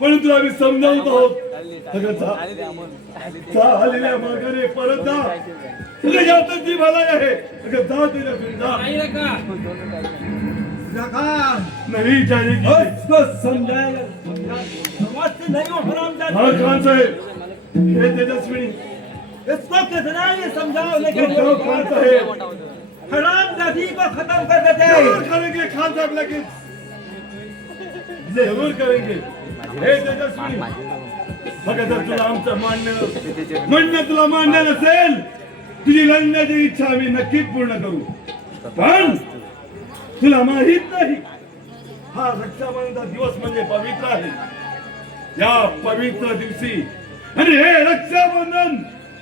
म्हणून तुला आम्ही समजावत आहोत. आलेल्या मार्गाने परत जा. तुझ्या हातात जी भलाई आहे जा तेजस्विनी जा. नाही राका नाही जानेगी. उसको समझाएगा समझते नहीं हो हराम जादी. हाँ खान साहेब, हे तेजस्विनी इसको कितना ये समझाओ लेकिन जाओ खान साहेब. हराम जादी को खत्म कर देते जरूर करेंगे खान साहब, लेकिन जरूर करेंगे. हे तेजस्वी, बघा जर तुला आमचं म्हणणं तुला मान्य नसेल, तुझी लढण्याची इच्छा आम्ही नक्कीच पूर्ण करू. पण तुला माहित नाही हा रक्षाबंधनचा दिवस म्हणजे पवित्र आहे. या पवित्र दिवशी आणि हे रक्षाबंधन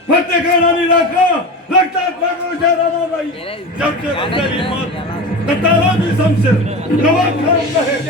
प्रत्येकाने राखा. रक्तात भागवशा राहणार नाही. जगचे रक्षाची मत दत्ताला मी समजेल. नवाब खान साहेब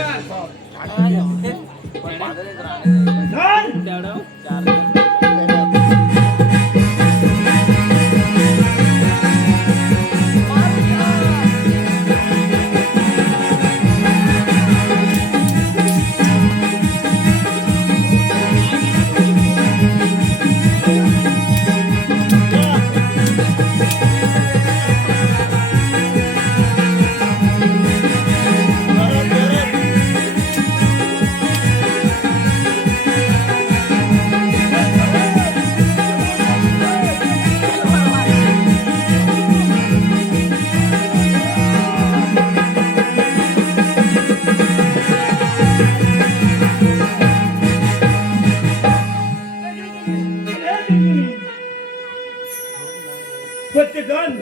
सत्यकान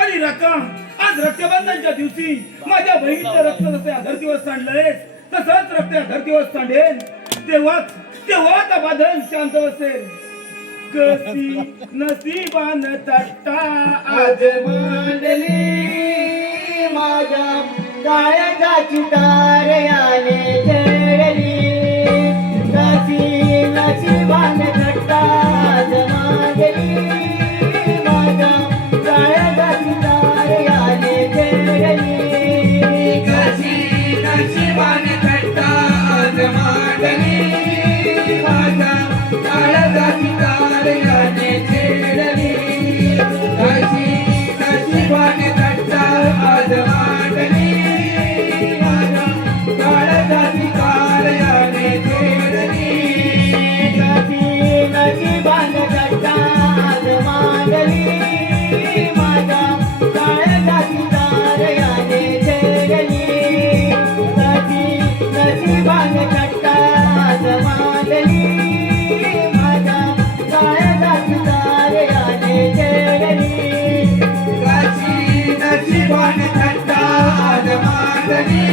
आणि रका आज रक्षाबंधनच्या दिवशी माझ्या बहिणीचं रक्त जसं या धरतीवर सांडलंय तसंच रक्त या धरतीवर सांडेल. तेव्हा बांधन शांत बसेल. कशी नसीबान तट्टा आज मांडली माझ्या काळजाची तार आले जळली. कशी नशिबान तट्टा आज मांडली माझ्या काळजाची तार आले जळली. कशी नशिबान तट्टा आज मांडली माझ्या काळजाची आज मांडली माझ्या काळजाची कार्याने छेडली नशिबाने घट्टा आज मांडली माझ्या काळजाची तारयाने छेडली नशिबाने घट्टा आज मांडली माझ्या काळजाची तारयाने छेडली नशिबाने थट्टा आज मांडली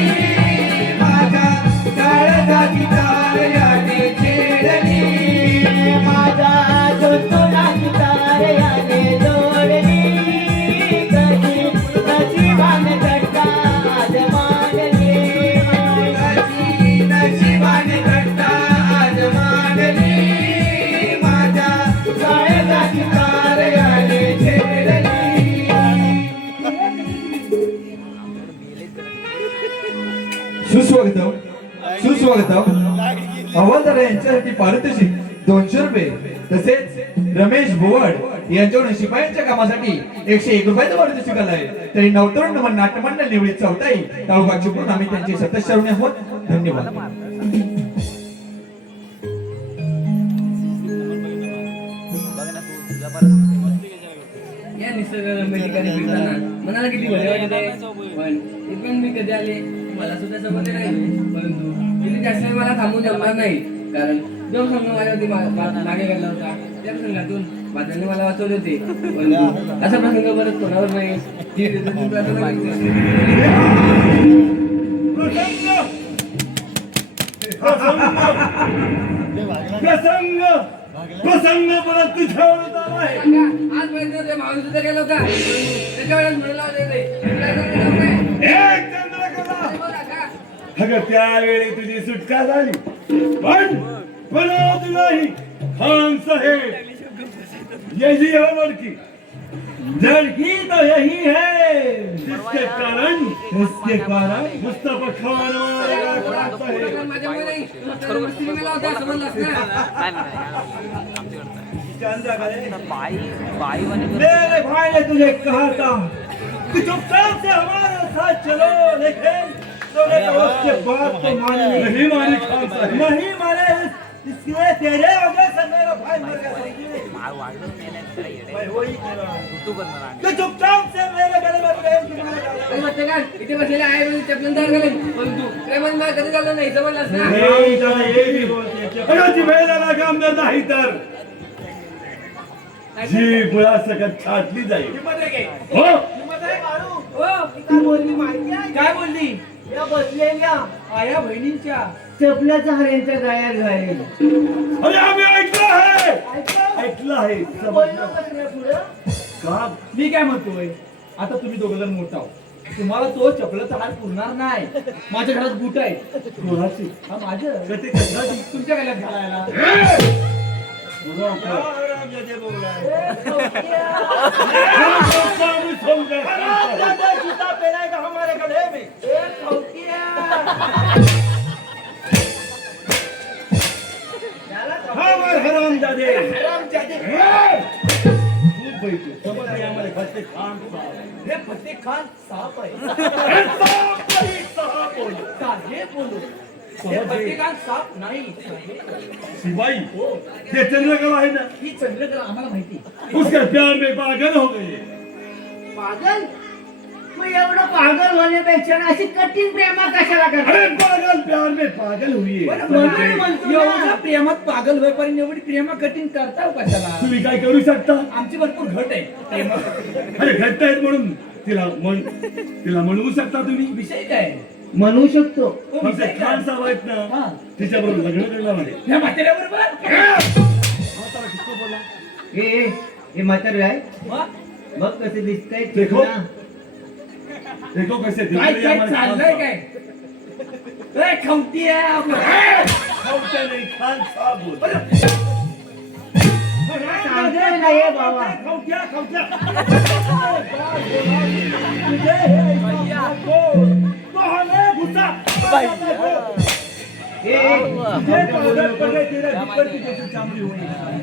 माझ्या काळजाची तारयाने छेडली माझा तुलाची तारयाने जोडली कधी नशिबाने घट्टा आज मांडली नशिबाने थट्टा आज मांडली माझ्या काळजाची तारयाने छेडली सुस्वागतम सुस्वागतम हवालदार यांच्यासाठी पारितोषिक 200 रुपये तसेच रमेश बोवड यांच्याकडून शिपायांच्या कामासाठी 101 रुपयाचं पारितोषिक आलं आहे. तरी नवतरुण नाट्यमंडळ निवडीत चौथाई तालुका चिपळूण आम्ही त्यांचे सदस्य आहोत. धन्यवाद. या निसर्गरम्य ठिकाणी फिरताना मनाला किती बरे वाटते पण इथून मी कधी आले मला सुद्धा समजले नाही परंतु तिथे जास्त वेळ मला थांबून जमणार नाही कारण जो संघ माझ्यावरती मागे गेला होता त्या संघातून बादलने मला वाचवले होते परंतु असा प्रसंग परत कोणावर नाही ही प्रार्थना करते. प्रसंग प्रसंग परत तुझ्यावर आला आहे. आजपर्यंत ते माणूस सुद्धा गेला होता त्याच्या वेळेस म्हणला होते ते एक चंद्रकला अगं त्यावेळी तुझी सुटका झाली पण आज नाही खान साहेब यही हो लड़की लड़की तो यही है जिसके कारण मुस्तफा खान मारेगा खान साहेब. माझ्यामुळे नाही सिनेमाला होता समजलास ना मेरे भाई ने तुझे कहा था कि चुपचाप से हमारे साथ चलो लेकिन तूने तो उसके बात को नहीं मानी खान साहब नहीं माने इसलिए तेरे वजह से मेरा भाई मर गया मैं वही कह रहा हूं कि चुपचाप से मेरे गले में प्रेम तुम्हारे डाला अरे मग ते काय इथे बसलेले आहे म्हणजे चपलंदार गेले परंतु प्रेमाने मला कधी झालं नाही समजलास ना नहीं चला ये भी बोलते अगर जी मेरा लगा अंदर नहीं तर जी बुला सकत छाटली जाईल हो काय बोलली माहिती आहे काय बोलली या बसलेल्या आया बहिणींच्या चपल्याचा हऱ्यांच्या गायात घालेल अरे आम्ही ऐकलं आहे बोललो कसं पुढं का मी काय म्हणतोय आता तुम्ही दोघं जण मोठा हो तुम्हाला तो चपलाचा हार पुरणार नाही माझ्या घरात बूट आहे कोणाची हा माझं कधी कशाची तुमच्या गळ्यात घालायला जूता पहनाएगा हमारे गले में हरामजादे खूप बैठू समज आहे आम्हाला फत्ते खान साहब हे फतेह खान साप आहे साहेब बोलू हे फतेह खान साप नाही सिपाही ये चंद्रकला है ना ही चंद्रकला आम्हाला माहिती उसके प्यार में पागल हो गई है. पागल मग एवढं पागल होण्यापेक्षा ना अशी कठीण प्रेमा कशाला अरे करतात पागल प्यार में पागल हुई है. म्हणून म्हणतो ना. एवढ्या प्रेमात पागल होईपर्यंत एवढी प्रेमा कठीण करता कशाला तुम्ही काय करू शकता आमची भरपूर घट आहे प्रेमात अरे घट्ट आहेत म्हणून तिला म्हणवू शकता तुम्ही विषय काय म्हणू शकतो आमचे खान साहेब आहेत हा. ना तिच्याबरोबर लग्न करणार आहे. या म्हाताऱ्याबरोबर हे म्हातारे आहे मग बघ कसे दिसतंय देखो. देखो कैसे दिल काय में काय हमारे चाललंय खान काय ए खवती आहे आपलं खावत्या नाही, खान साहेब बोल. सांगतोय ना हे बाबा खावत्या खावत्या तो हमें भुसा हे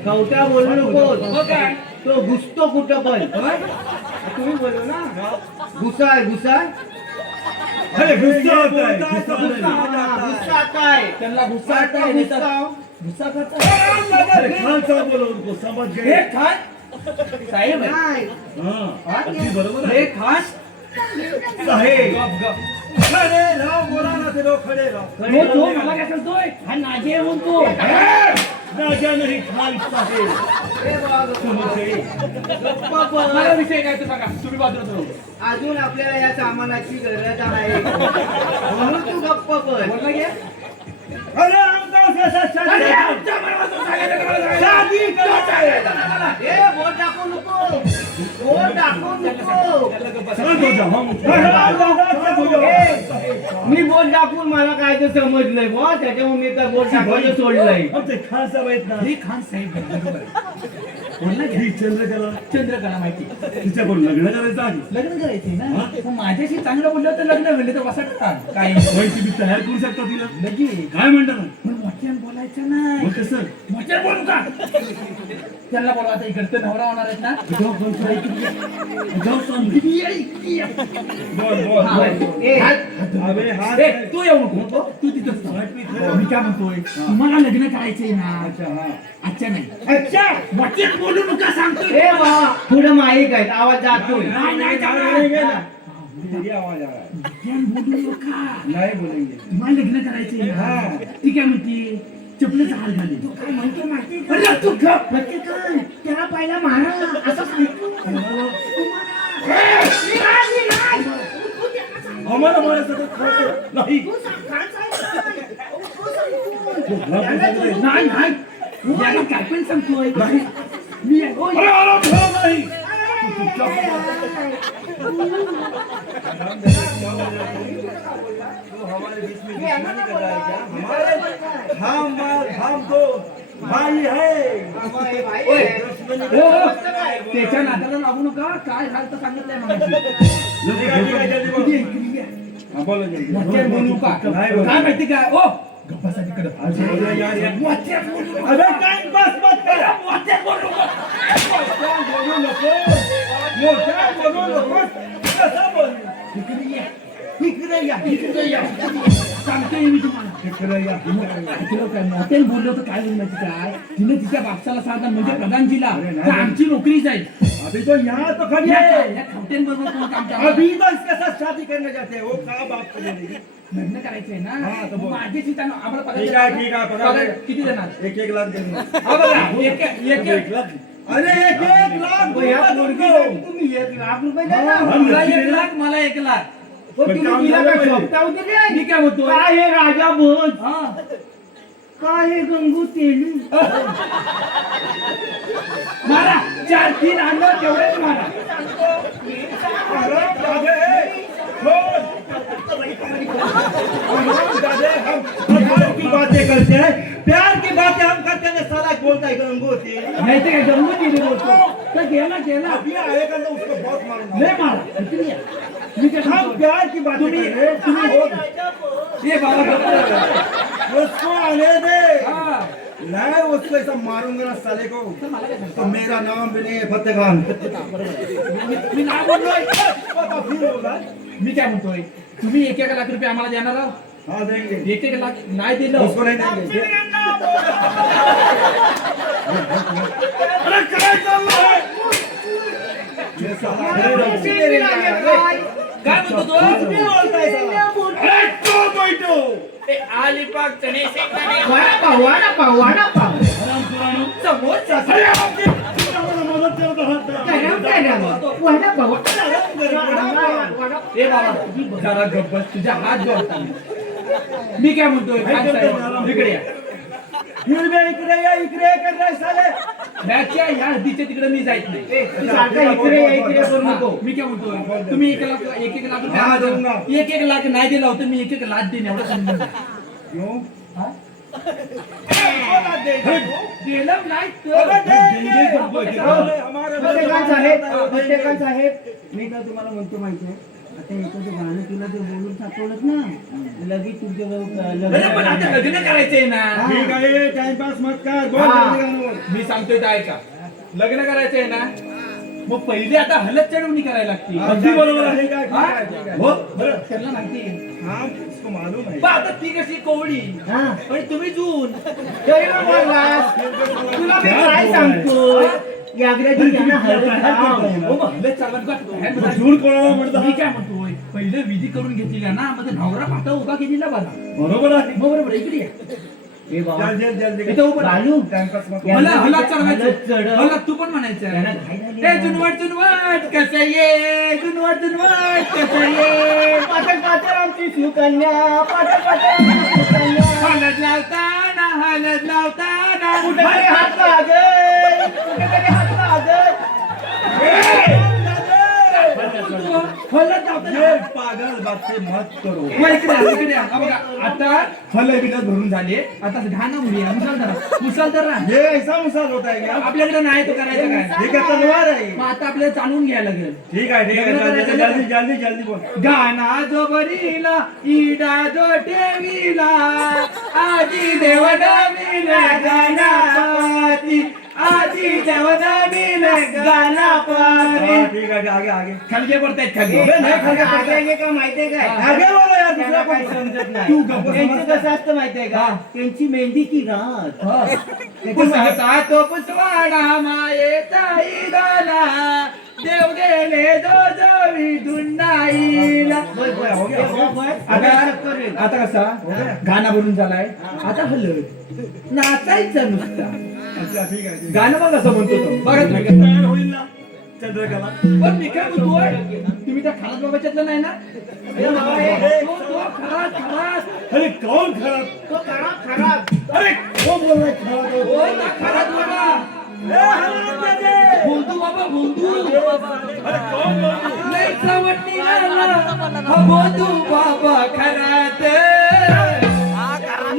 कवटा बोलू नको तो घुसतो कुठं पण तुम्ही बोललो ना घुसाय घुसाय अरे गुस्सा होता है, गुस्सा आता है त्यांना गुस्सा आता आहे, गुस्सा गुस्सा करता अरे खान साहब बोलो उनको समझ हे गए खान साहेब आहे. नाही हाँ अगदी बरोबर हे आहे खान साहेब गप गप खडे राव बोला ना ते लोक खडे राव हो, तो मला काय सांगतोय हा नाजे म्हणतो राजा नहीं खान साहेब समझ गए मला विषय काय तो सांगा तुम्ही बाजूला राहू अजून आपल्याला या सामानाची गरज आहे म्हणून तू गप्प कर बोलला घ्या अरे आमचा कैसा शादी शादी करता है ए बोट टाकू नको बोट टाकू नको शांत हो जाओ हम शांत हो जाओ मी बोट टाकून मला काय ते समजलंय बॉ त्याच्यामुळे मी तर बोट टाकायचं सोडलंय आमचे खान साहेब आहेत ना हे खान साहेब आहे, बरोबर आहे. बोलला घ्या ही चंद्रकला चंद्रकला माहिती तिच्याकडून लग्न करायचं आहे लग्न करायचंय ना मग माझ्याशी चांगलं बोललं तर लग्न होईल तर वसाटतात काय होय, तुम्ही तयार करू शकता तिला लगेच काय म्हणता ना पण मोठ्यानं बोलायचं नाही मग कसं मोठ्यानं बोलू का त्यांना बोलवा आता इकडचं नवरा होणार आहेत ना जाऊ पण काय जाऊ सांग बोल बोल हा, बोल ए अबे हात ए, तू येऊ नको तू तिथंच थांब. मी काय म्हणतोय तुम्हाला लग्न करायचंय ना अच्छा हा अच्छा नाही अच्छा मोठ्यानं बोलू नका सांगतोय ए बा पुढे माईक आहेत आवाज जातोय नाही नाही नहीं जाणार. ना तेरी आवाज आ रहा है मोठ्यानं बोलू नका नहीं बोलेंगे तुम्हाला लग्न करायचंय हा. ती काय म्हणते चपलेचा हाल घाले तू काय म्हणतो माहिती अरे तू गप नक्की काय त्याला पहिला मारा असं सांगतो हमारा हमारे साथ खर्च नहीं नाही नाही याला काय पण सांगतोय मी होय. अरे आराम करो नहीं हम तो भाई है हो, हो. त्याच्या नादाला लागू नका काय झालं तर सांगितलंय हाँ बोलो जल्दी मोठ्यानं बोलू नका नाही बोलू. काय माहिती काय ओ गप्पासा तिकडं यार यार मोठ्यानं बोलू नका. अबे टाइम पास मत कर मोठ्यानं बोलू नका. बोलू नको मोठा बोलू नको कसं बोल इकडे या इकडे या इकडे या सांगतोय मी तुम्हाला इकडे या ऐकलं काय मोठ्यानं बोललो तर काय होईल माहिती काय तिने तिच्या बापसाला सांगा म्हणजे प्रधानजीला तर आमची नोकरी जाईल अभी तो यहाँ तो खड़ी या है खवट्यान बरोबर कोण काम करणार? अभी तो इसके साथ शादी करने जाते हैं वो कहाँ बाप को ले लेगी लग्न करायचंय ना हा, तर बोल. माझ्याशी त्यांना आम्हाला पगार ठीक आहे, देणार ठीक आहे, ना? पगार पगार दे. किती देणार 1-1 लाख देंगे हा बघा एक लाख अरे 1-1 लाख या रुपये पोरगीसाठी तुमको. तुम्ही 1 लाख रुपये देणार हम तुला नक्की 1 लाख मला 1 लाख हो, तुम्ही काम तिला झालं काय पाहिजे. स्वप्नाव दिले मी काय म्हणतो काय हे राजा भोज हा काय हे गंगू तेली मारा 4-3 आणलं तेवढेच मारा आराम दादे छोड़ आराम दादे हम प्यार की बातें करते हैं प्यार की बातें हम करते हैं साला बोलता है गंगोती नाही तर काय जमू दिली बोलतो तर गेला अभी आएगा तो उसको बहुत मारूंगा लय मारा इकडे या. मी काय हम सांगतो? प्यार की बातें कर रहे हैं तुम्हें ये बाबा उसको आने दे हा मैं उसको ऐसा मारूंगा ना साले को तर मला काय सांगतो? तो मेरा नाम भी नहीं है फतेह खान मी नाही बोललोय पता फिर होगा मी काय म्हणतोय तुम्ही 1-1 लाख रुपये आम्हाला देणार आहोत हाँ देंगे 1-1 लाख नाही दिलं उसको नहीं देंगे अरे काय चाललं है ये साला मेरे काय म्हणतो तो बोलता है साला अरे तो बैठो वडापाव समोरचा अरे आपकी मदद करता ए बाबा जरा गप्प बस, तुझ्या हात जोडता मी काय म्हणतोय खान साहेब, इकडे या फिर भी इकडे कर रहे साले मॅचच्या या हद्दीच्या तिकडे मी जायत नाही इकडे करू नको मी काय म्हणतोय तुम्ही 1 लाख हाँ, दूंगा. 1 लाख नाही दिला होतं मी 1 लाख देईन एवढं समजून घ्या. क्यों हा? देंगे दिलं नाही अबे तर देंगे हमारे फतेहखान साहेब मी काय तुम्हाला म्हणतो माहिती आहे आता एखादं गाणं तुला ते बोलून सापडलं ना लगेच तुमच्या अरे पण आता लग्न करायचंय ना. ठीक आहे टाइमपास मत कर बोल हा. जल्दी गाणं. मी सांगतोय ते ऐका. लग्न करायचंय ना मग पहिले आता हलत चढवणी करायला लागते. अगदी बरोबर आहे काय हा? ठीक आहे. हो बरं त्यांना माहिती आहे. हाँ इसको मालूम है. पण आता ती कशी कोवडी हा. आणि तुम्ही जून. तरी मग बोललास. तुला मी काय सांगतो याग्राजी त्यांना हळद लाव. हो मग हलत चालवण का? मग झूड कोणाला म्हणतात? मी काय म्हणतोय पहिले विधी करून घेतलेला ना मग ते नवरा पाठा उभा केलेला बघा. बरोबर आहे. मग बरोबर इकडे या. ए बाबा जल्दी जल्दी इथं उभं राहा. बालू टाइमपास मत मला यांना हलत हलत चढवायचं. चढव. हलत तू पण म्हणायचं. त्यांना घाई झाली. ए जुनवाट जुनवाट कसं ये जुनवाट कसं ये पाटण पाटण आमची सुकन्या पाटण पाटण आमची सुकन्या हलत लावताना हलत लावताना कुठेतरी हात लागेल कुठेतरी हात लागेल हलत लावताना ये पागल बातें मत करो. मग इकडे या. हा बघा आता फल विकत भरून झाले आता घाना मुली मुसलधार ना ये ऐसा मिसाल होता है क्या? आपल्याकडे नाही तो करायचं काय ये क्या तलवार है? मग आता आपल्याला चालवून घ्यायला लागेल. ठीक है ठीक है जल्दी जल्दी जल्दी जल्दी बोल. गाना जो बरीला इडा जो ठेवीला आजी देवना मिला गाना पाती आजी देवना मिला गाना पाती. हाँ, ठीक है आगे आगे खालगे पडतायत खाली. नाही, खाली पडतायत. आगे का माहितीये काय आगे बोलो यार दूसरा त्यांना काय कोण? समजत नाही तू गप्प बस. त्यांचं कसं असतं माहितीये का त्यांची मेहंदीची रात पुसवाचा तो पुसवाडा मायेचा गाना देव गेले जो जो विधून नाईला. आता कसा गाणं बनून झालाय आता हलत नाचायचं नुसता. अच्छा ठीक आहे ठीक गाणं बघ कसं म्हणतो तो बघा तुम्ही. आहे. तयार होईल ना चंद्रकला. पण मी काय म्हणतोय तुम्ही त्या खानात बाबाच्यातलं नाही ना. तो खरात खरात अरे कौन खराब? तो खराब खराब अरे कौन बोल रहा है खराब? ओ त्या खरात बाबा बोलतो बाबा बोलतो. अरे कौन बोल रहा है? लय चावटणी आला हा बोलतो बाबा खरात.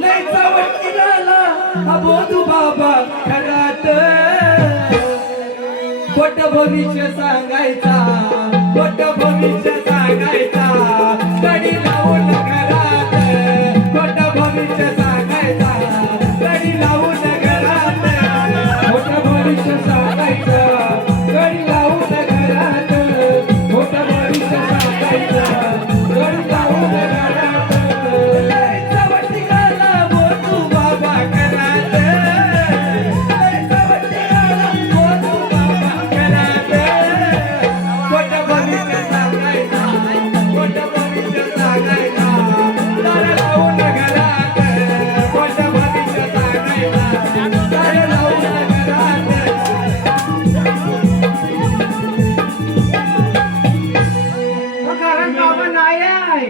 लय चावटणी आला हा बोलतो बाबा खरात. खोट भविष्य सांगायचा खोट भविष्य सांगायचा कडी लावून घरात. खोट भविष्य सांगायचा कडी लावून घरात. खोट भविष्य सांगायचं कडी लावून घरात. खोट भविष्य सांगायचं कडी लावून घरात. लय चावटणी आला बोलतो बाबा खरात. लय चावटणी आला बोलतो बाबा खरात. खोट भविष्य सांगायचा खोट भविष्य सांगायचा दार लावून घरात. खोट भविष्य सांगायचा दार लावून घरात. खराब बाबा नाही आहे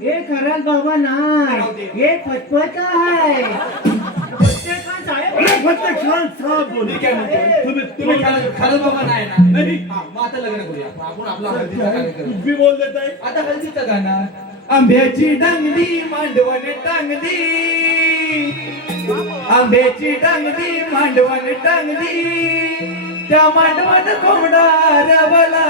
हे खराब बाबा नाही हे फटफट आहे अरे फत्ते खान साहब बोल. मी काय म्हणतो तुम्ही खरंच बाबा नाही ना. हा, मग आता लग्न करूया आपण आपला हळदीचा कार्यक्रम. कुछ भी बोल देता है. आता हळदीचं गाणं आंब्याची डांगली मांडवण टांगली आंब्याची डांगली मांडवण टांगली त्या मांडवण कोंबडा रवला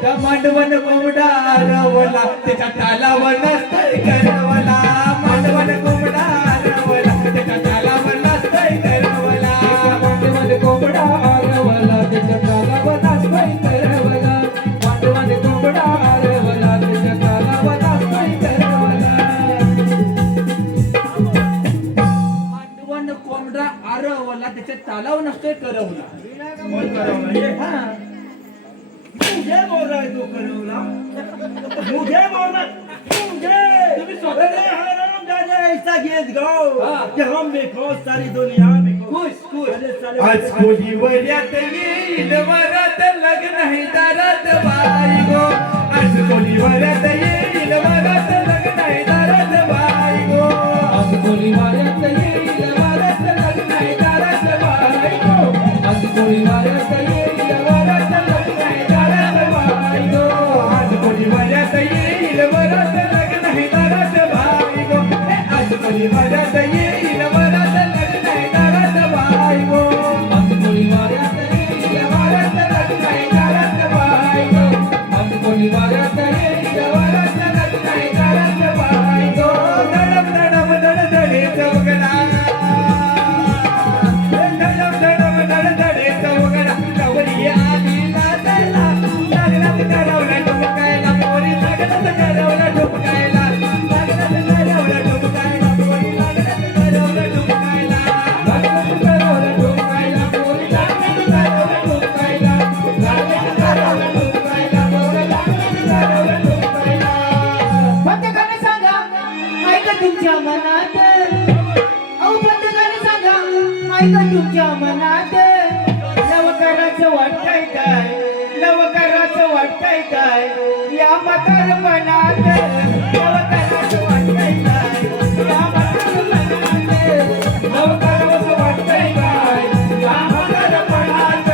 त्या मांडवण कोंबडा रवला त्याच्या तालावर नसतंय करवला. मांडवण कोंबडा रवला त्याच्या तालावर नसतंय करवला. मांडवण कोंबडा रवला त्याच्या तालावर नसतंय करवला. मांडवण कोंबडा रवला त्याच्या तालावर नसतंय करवला. मांडवण कोंबडा आरवला त्याच्या तालावर नसतोय करवला. कौन करवला ये? हा मुझे बोल रहा है तू करवला. मुझे बोल रहा मुझे. तुम्ही स्वतः अरे हराम जाजा ऐसा गीत गाओ हाँ. कि हम भी खुश सारी दुनिया में खुश खुश. अरे साले आज कोणी वऱ्यात येईल वरात लग्न है दारात बाई गो. आज कोणी वऱ्यात येईल वरात लग्न है दारात बाई गो. आज कोणी वऱ्यात येईल वरात लग्न है दारात बाई गो. आज कोणी वऱ्यात येईल वरात लग्न है दारात बाई गो. आज कोणी वऱ्यात येईल वरात लग्न है दारात बाई गो. आज कोणी वऱ्यात येईल वरात लग्न है दारात बाई गो. आज कोणी वऱ्यात येईल वरात लग्न है दारात बाई गो. आज कोणी वऱ्यात येईल तुमच्या मनात लवकरच वाटतंय काय, लवकरच वाटतंय काय, या म्हातारपणात लवकरच वाटतंय काय, या म्हातारपणात लवकरच वाटतंय काय, या म्हातारपणात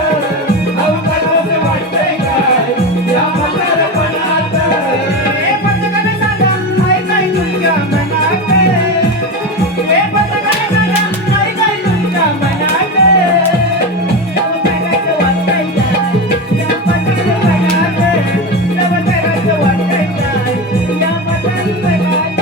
लवकरच वाटतंय काय, या म्हातारपणात. हे पटकन सांगा काय काय तुमच्या मनात, हे पटकन सांगा काय काय तुमच्या मनात, लवकरच वाटतंय काय, या म्हातारपणात लवकरच वाटतंय काय, या म्हातारपणात.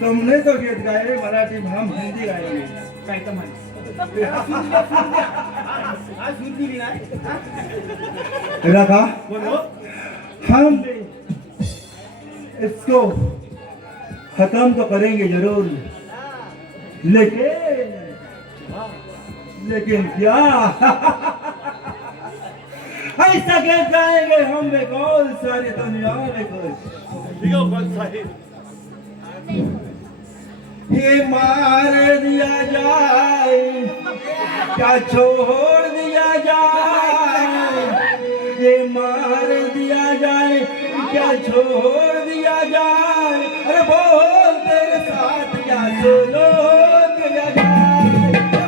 तुमने तो गीत गाए मराठी में, हम हिंदी गाएंगे. काय तर म्हण आज सूर दिली नाही. रखा हम इसको खत्म तो करेंगे जरूर, लेकिन क्या ऐसा गीत गाएंगे हम बेकौल सारी दुनिया में कुछ ये मार दिया जाए क्या छोड़ दिया जाए, ये मार दिया जाए क्या छोड़ दिया जाए, अरे बोल तेरे साथ क्या सुनो दिया जाए,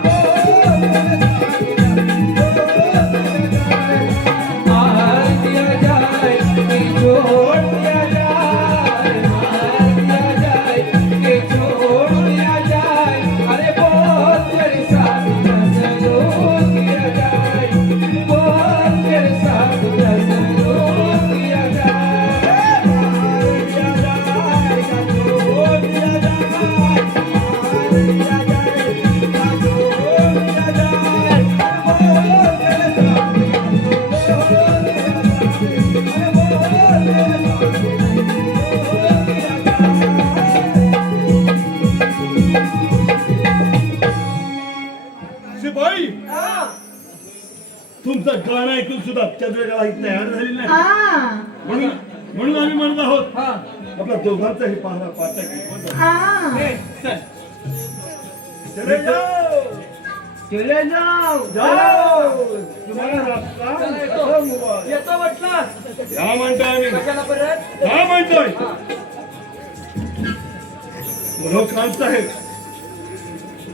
बोल तेरे साथ मार दिया जाए कि छोड़ दिया जाए, मार दिया जाए कि छोड़ दिया जाए, अरे बोल तेरे साथ कैसे किया जाए, बोल तेरे साथ कैसे किया जाए, मार दिया जाए क्या छोड़ दिया जाए, मार दिया जाए क्या छोड़ दिया जाए, बोल तेरे साथ क्या सुनो दिया जाए, बोल तेरे शिपाई तुमचं गाणं ऐकून सुद्धा चंद्रकला ही तयार झाली नाही, म्हणून म्हणून आम्ही म्हणत आहोत आपल्या दोघांचाही पाहणा पाचा चले जाओ, चले जाओ. जाओ तुम्हाला रास्ता येतो म्हटलं या म्हणतोय आम्ही, कशाला परत हा म्हणतोय मनोज खान साहेब,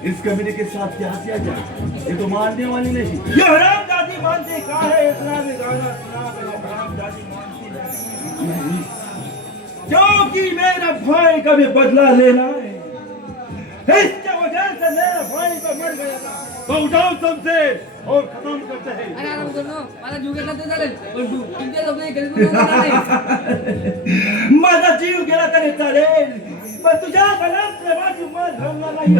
इस कमेटी के साथ क्या किया जाए, ये तो मानने वाली नहीं, ये हरामजादी मानती कहा है, इतना भी गाना सुना कर हरामजादी मानती नहीं, क्योंकि मेरा भाई का भी बदला लेना है, इसके वजह से मेरा भाई तो मर गया था, तो उठाओ सबसे और खत्म करते हैं. अरे आराम कर ना, मला जीव घेतला तर चालेल पण तू तुमच्या सोबत एक गरीब मुलगा नाही. माझा जीव गेला तरी चालेल, पण तुझ्या गलत प्रेमाची मत घालणार नाही.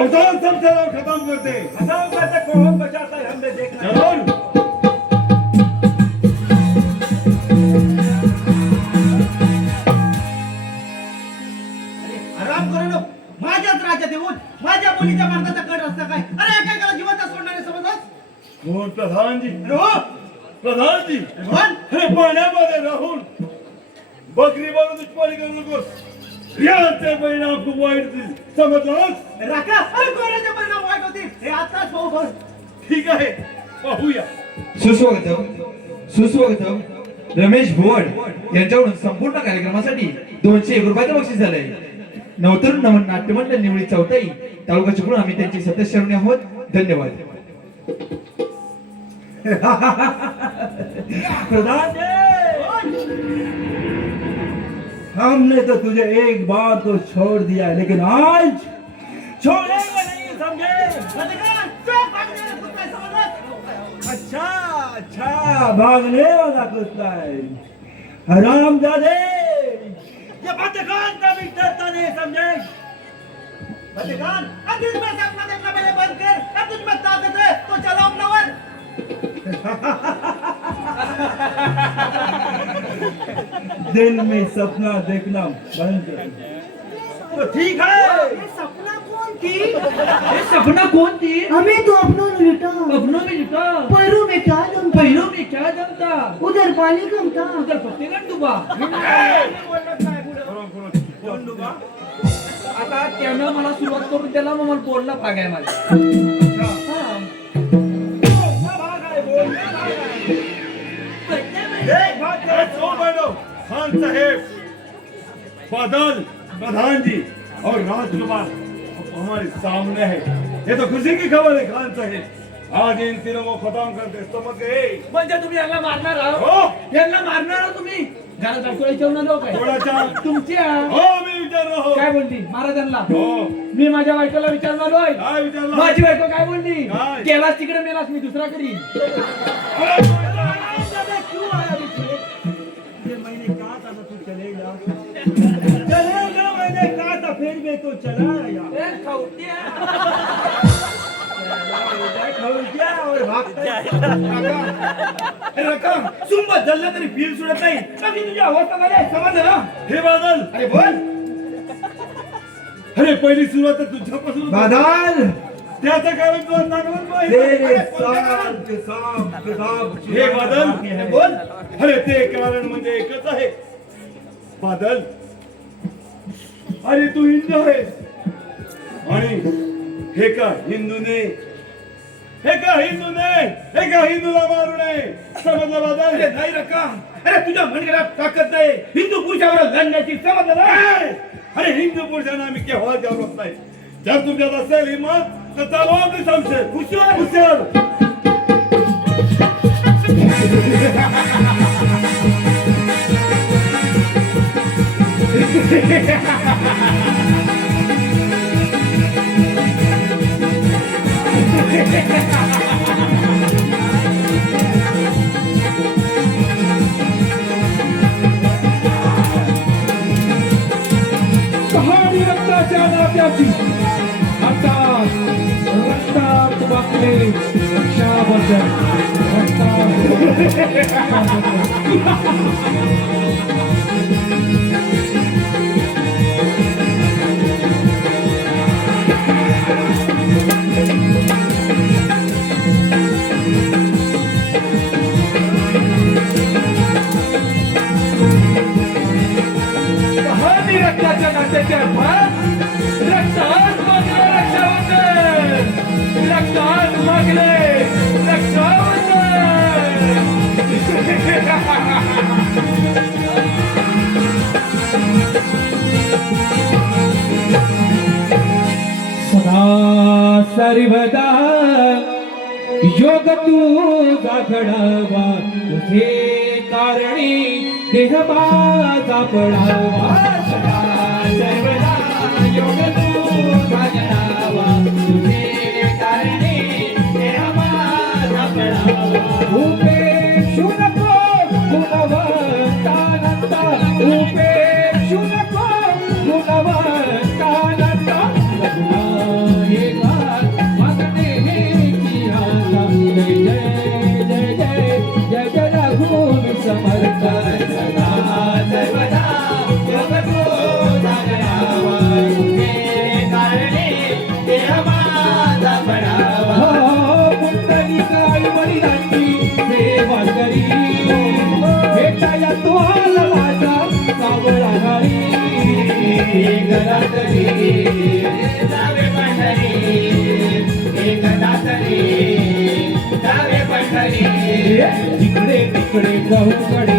अवधान सबसे और खत्म करते, खत्म करते कौन बचाता है हमने देखना जरूर. आराम करू नको. माझ्याच राज्यात येऊन माझ्या मुलीच्या मार्गाचा कट रस्ता काय, अरे एकेकाला जिवंत सोडणारे समजत. कोण प्रधान जी, प्रधान जी कोण? हे पाण्यामध्ये राहून बकरी बनून दुश्मनी करू नकोस, याचे परिणाम खूप वाईट समजलास. राखा अरे कोणाचे परिणाम वाईट होतील हे आताच पाहू बघ. ठीक आहे पाहूया. सुस्वागतम रमेश भुवड यांच्याकडून संपूर्ण कार्यक्रमासाठी 201 रुपयाचं बक्षीस झालंय. नवतरुण नवन नाट्यमंडळ निवडी चौथाई तालुका चिपळूण, आम्ही त्यांचे सदस्य आहोत. धन्यवाद. प्रधान जी, हमने तो तुझे एक बार तो छोड़ दिया, लेकिन आज छोड़ेंगे नहीं, समझे. अच्छा अच्छा, भागने वाला कुत्ता है, हरामजादे, ये बदकान का भी डरता नहीं, समझे. बदकान अभी मैं सपना देखना पहले बंद कर, अब तुझ में ताकत है तो चलो अपना वर. दिल में सपना देखना बंद कर. तो ठीक है, ये सपना कौन की ये सपना कौन थी? हमें तो अपनों ने लुटा अपनों में जुटा, पैरों में क्या दम था? पहिरों में क्या दम था? उधर पानी कम था उधर पत्ते का डुबा. आता त्यानं मला सुरुवात करून त्याला मग मला बोलणं भाग आहे माझा. हा. खान साहेब, बादल, प्रधान जी और राजकुमार अब हमारे सामने है। ये तो खुशी की खबर है खान साहेब। आज इन तीनों को खत्म करके समझ गए। म्हणजे तुम्ही यांना मारणार आहात? हो यांना मारणार आहात तुम्ही? घरात बायकोला विचारून आलो काय? थोडासा तुमच्या हो मी विचार हो काय बोलली महाराजांना? हो मी माझ्या बायकोला विचारून आलोय. काय विचारलं माझी बायको काय बोलली? काय? गेलास तिकडे मेलास मी दुसरा करीन. क्यों आया पीछे? ये मैंने कहा था ना तू चलेगा चलेगा, मैंने कहा था फिर भी तो चला यार। ए, खाऊट्या. क्या और भागता रकम सुंब जल्ला तरी फील सुटत नाही. कधी तुझी अवस्था झाली आहे, समजलं ना? हे बादल, अरे बोल. अरे पहिली सुरुवात तर तुझ्यापासून बादल त्याचं कारण तुला चांगलंच माहिती आहे. अरे, कोणतं कारण? हे बादल, अरे बोल. अरे ते कारण म्हणजे एकच आहे बादल. अरे तू हिंदू आहेस आणि हे का हिंदूने हिंदूला मारू नये, समजलं बादल? अरे नाही रक्कम, अरे तुझ्या मनगटात ताकद नाही हिंदू पुरुषावर लढण्याची, समजलं ना? अरे हिंदू पुरुषांना आम्ही केव्हा जाणत नाही. जर तुमच्यात असेल हिंमत तर चालवा आपली संशय. हुशार कहाणी रक्ताच्या नात्याची. आता रक्तात वाकले रक्षाबंधन. कहाणी रक्ताच्या नात्याच्या रक्तात मागले रक्षाबंधन. रक्तात मागले सदा सर्वदा योग तुझा घडावा, तुझे कारणी देह माझा पडावा. सदा सर्वदा योग तुझा घडावा, तुझे कारणी देह माझा पडावा. उपेक्षू नको गुणवंतानंता, उपेक्षू नको गुणवंतानंता. लग्ना हे गात मागणे हे की आता. जय जय जय जय जय जय रघुवीर समर्थ. सदा सर्वदा योग तुझा घडावा, तुझे कारणी देह माझा पडावा. पुंडलिकाई वडिलांची सेवा करी, भेटाया तो आला माझा सावळा घरी. एकदा तरी जावे पंढरी, एकदा तरी जावे पंढरी. तिकडे तिकडे गहूकडे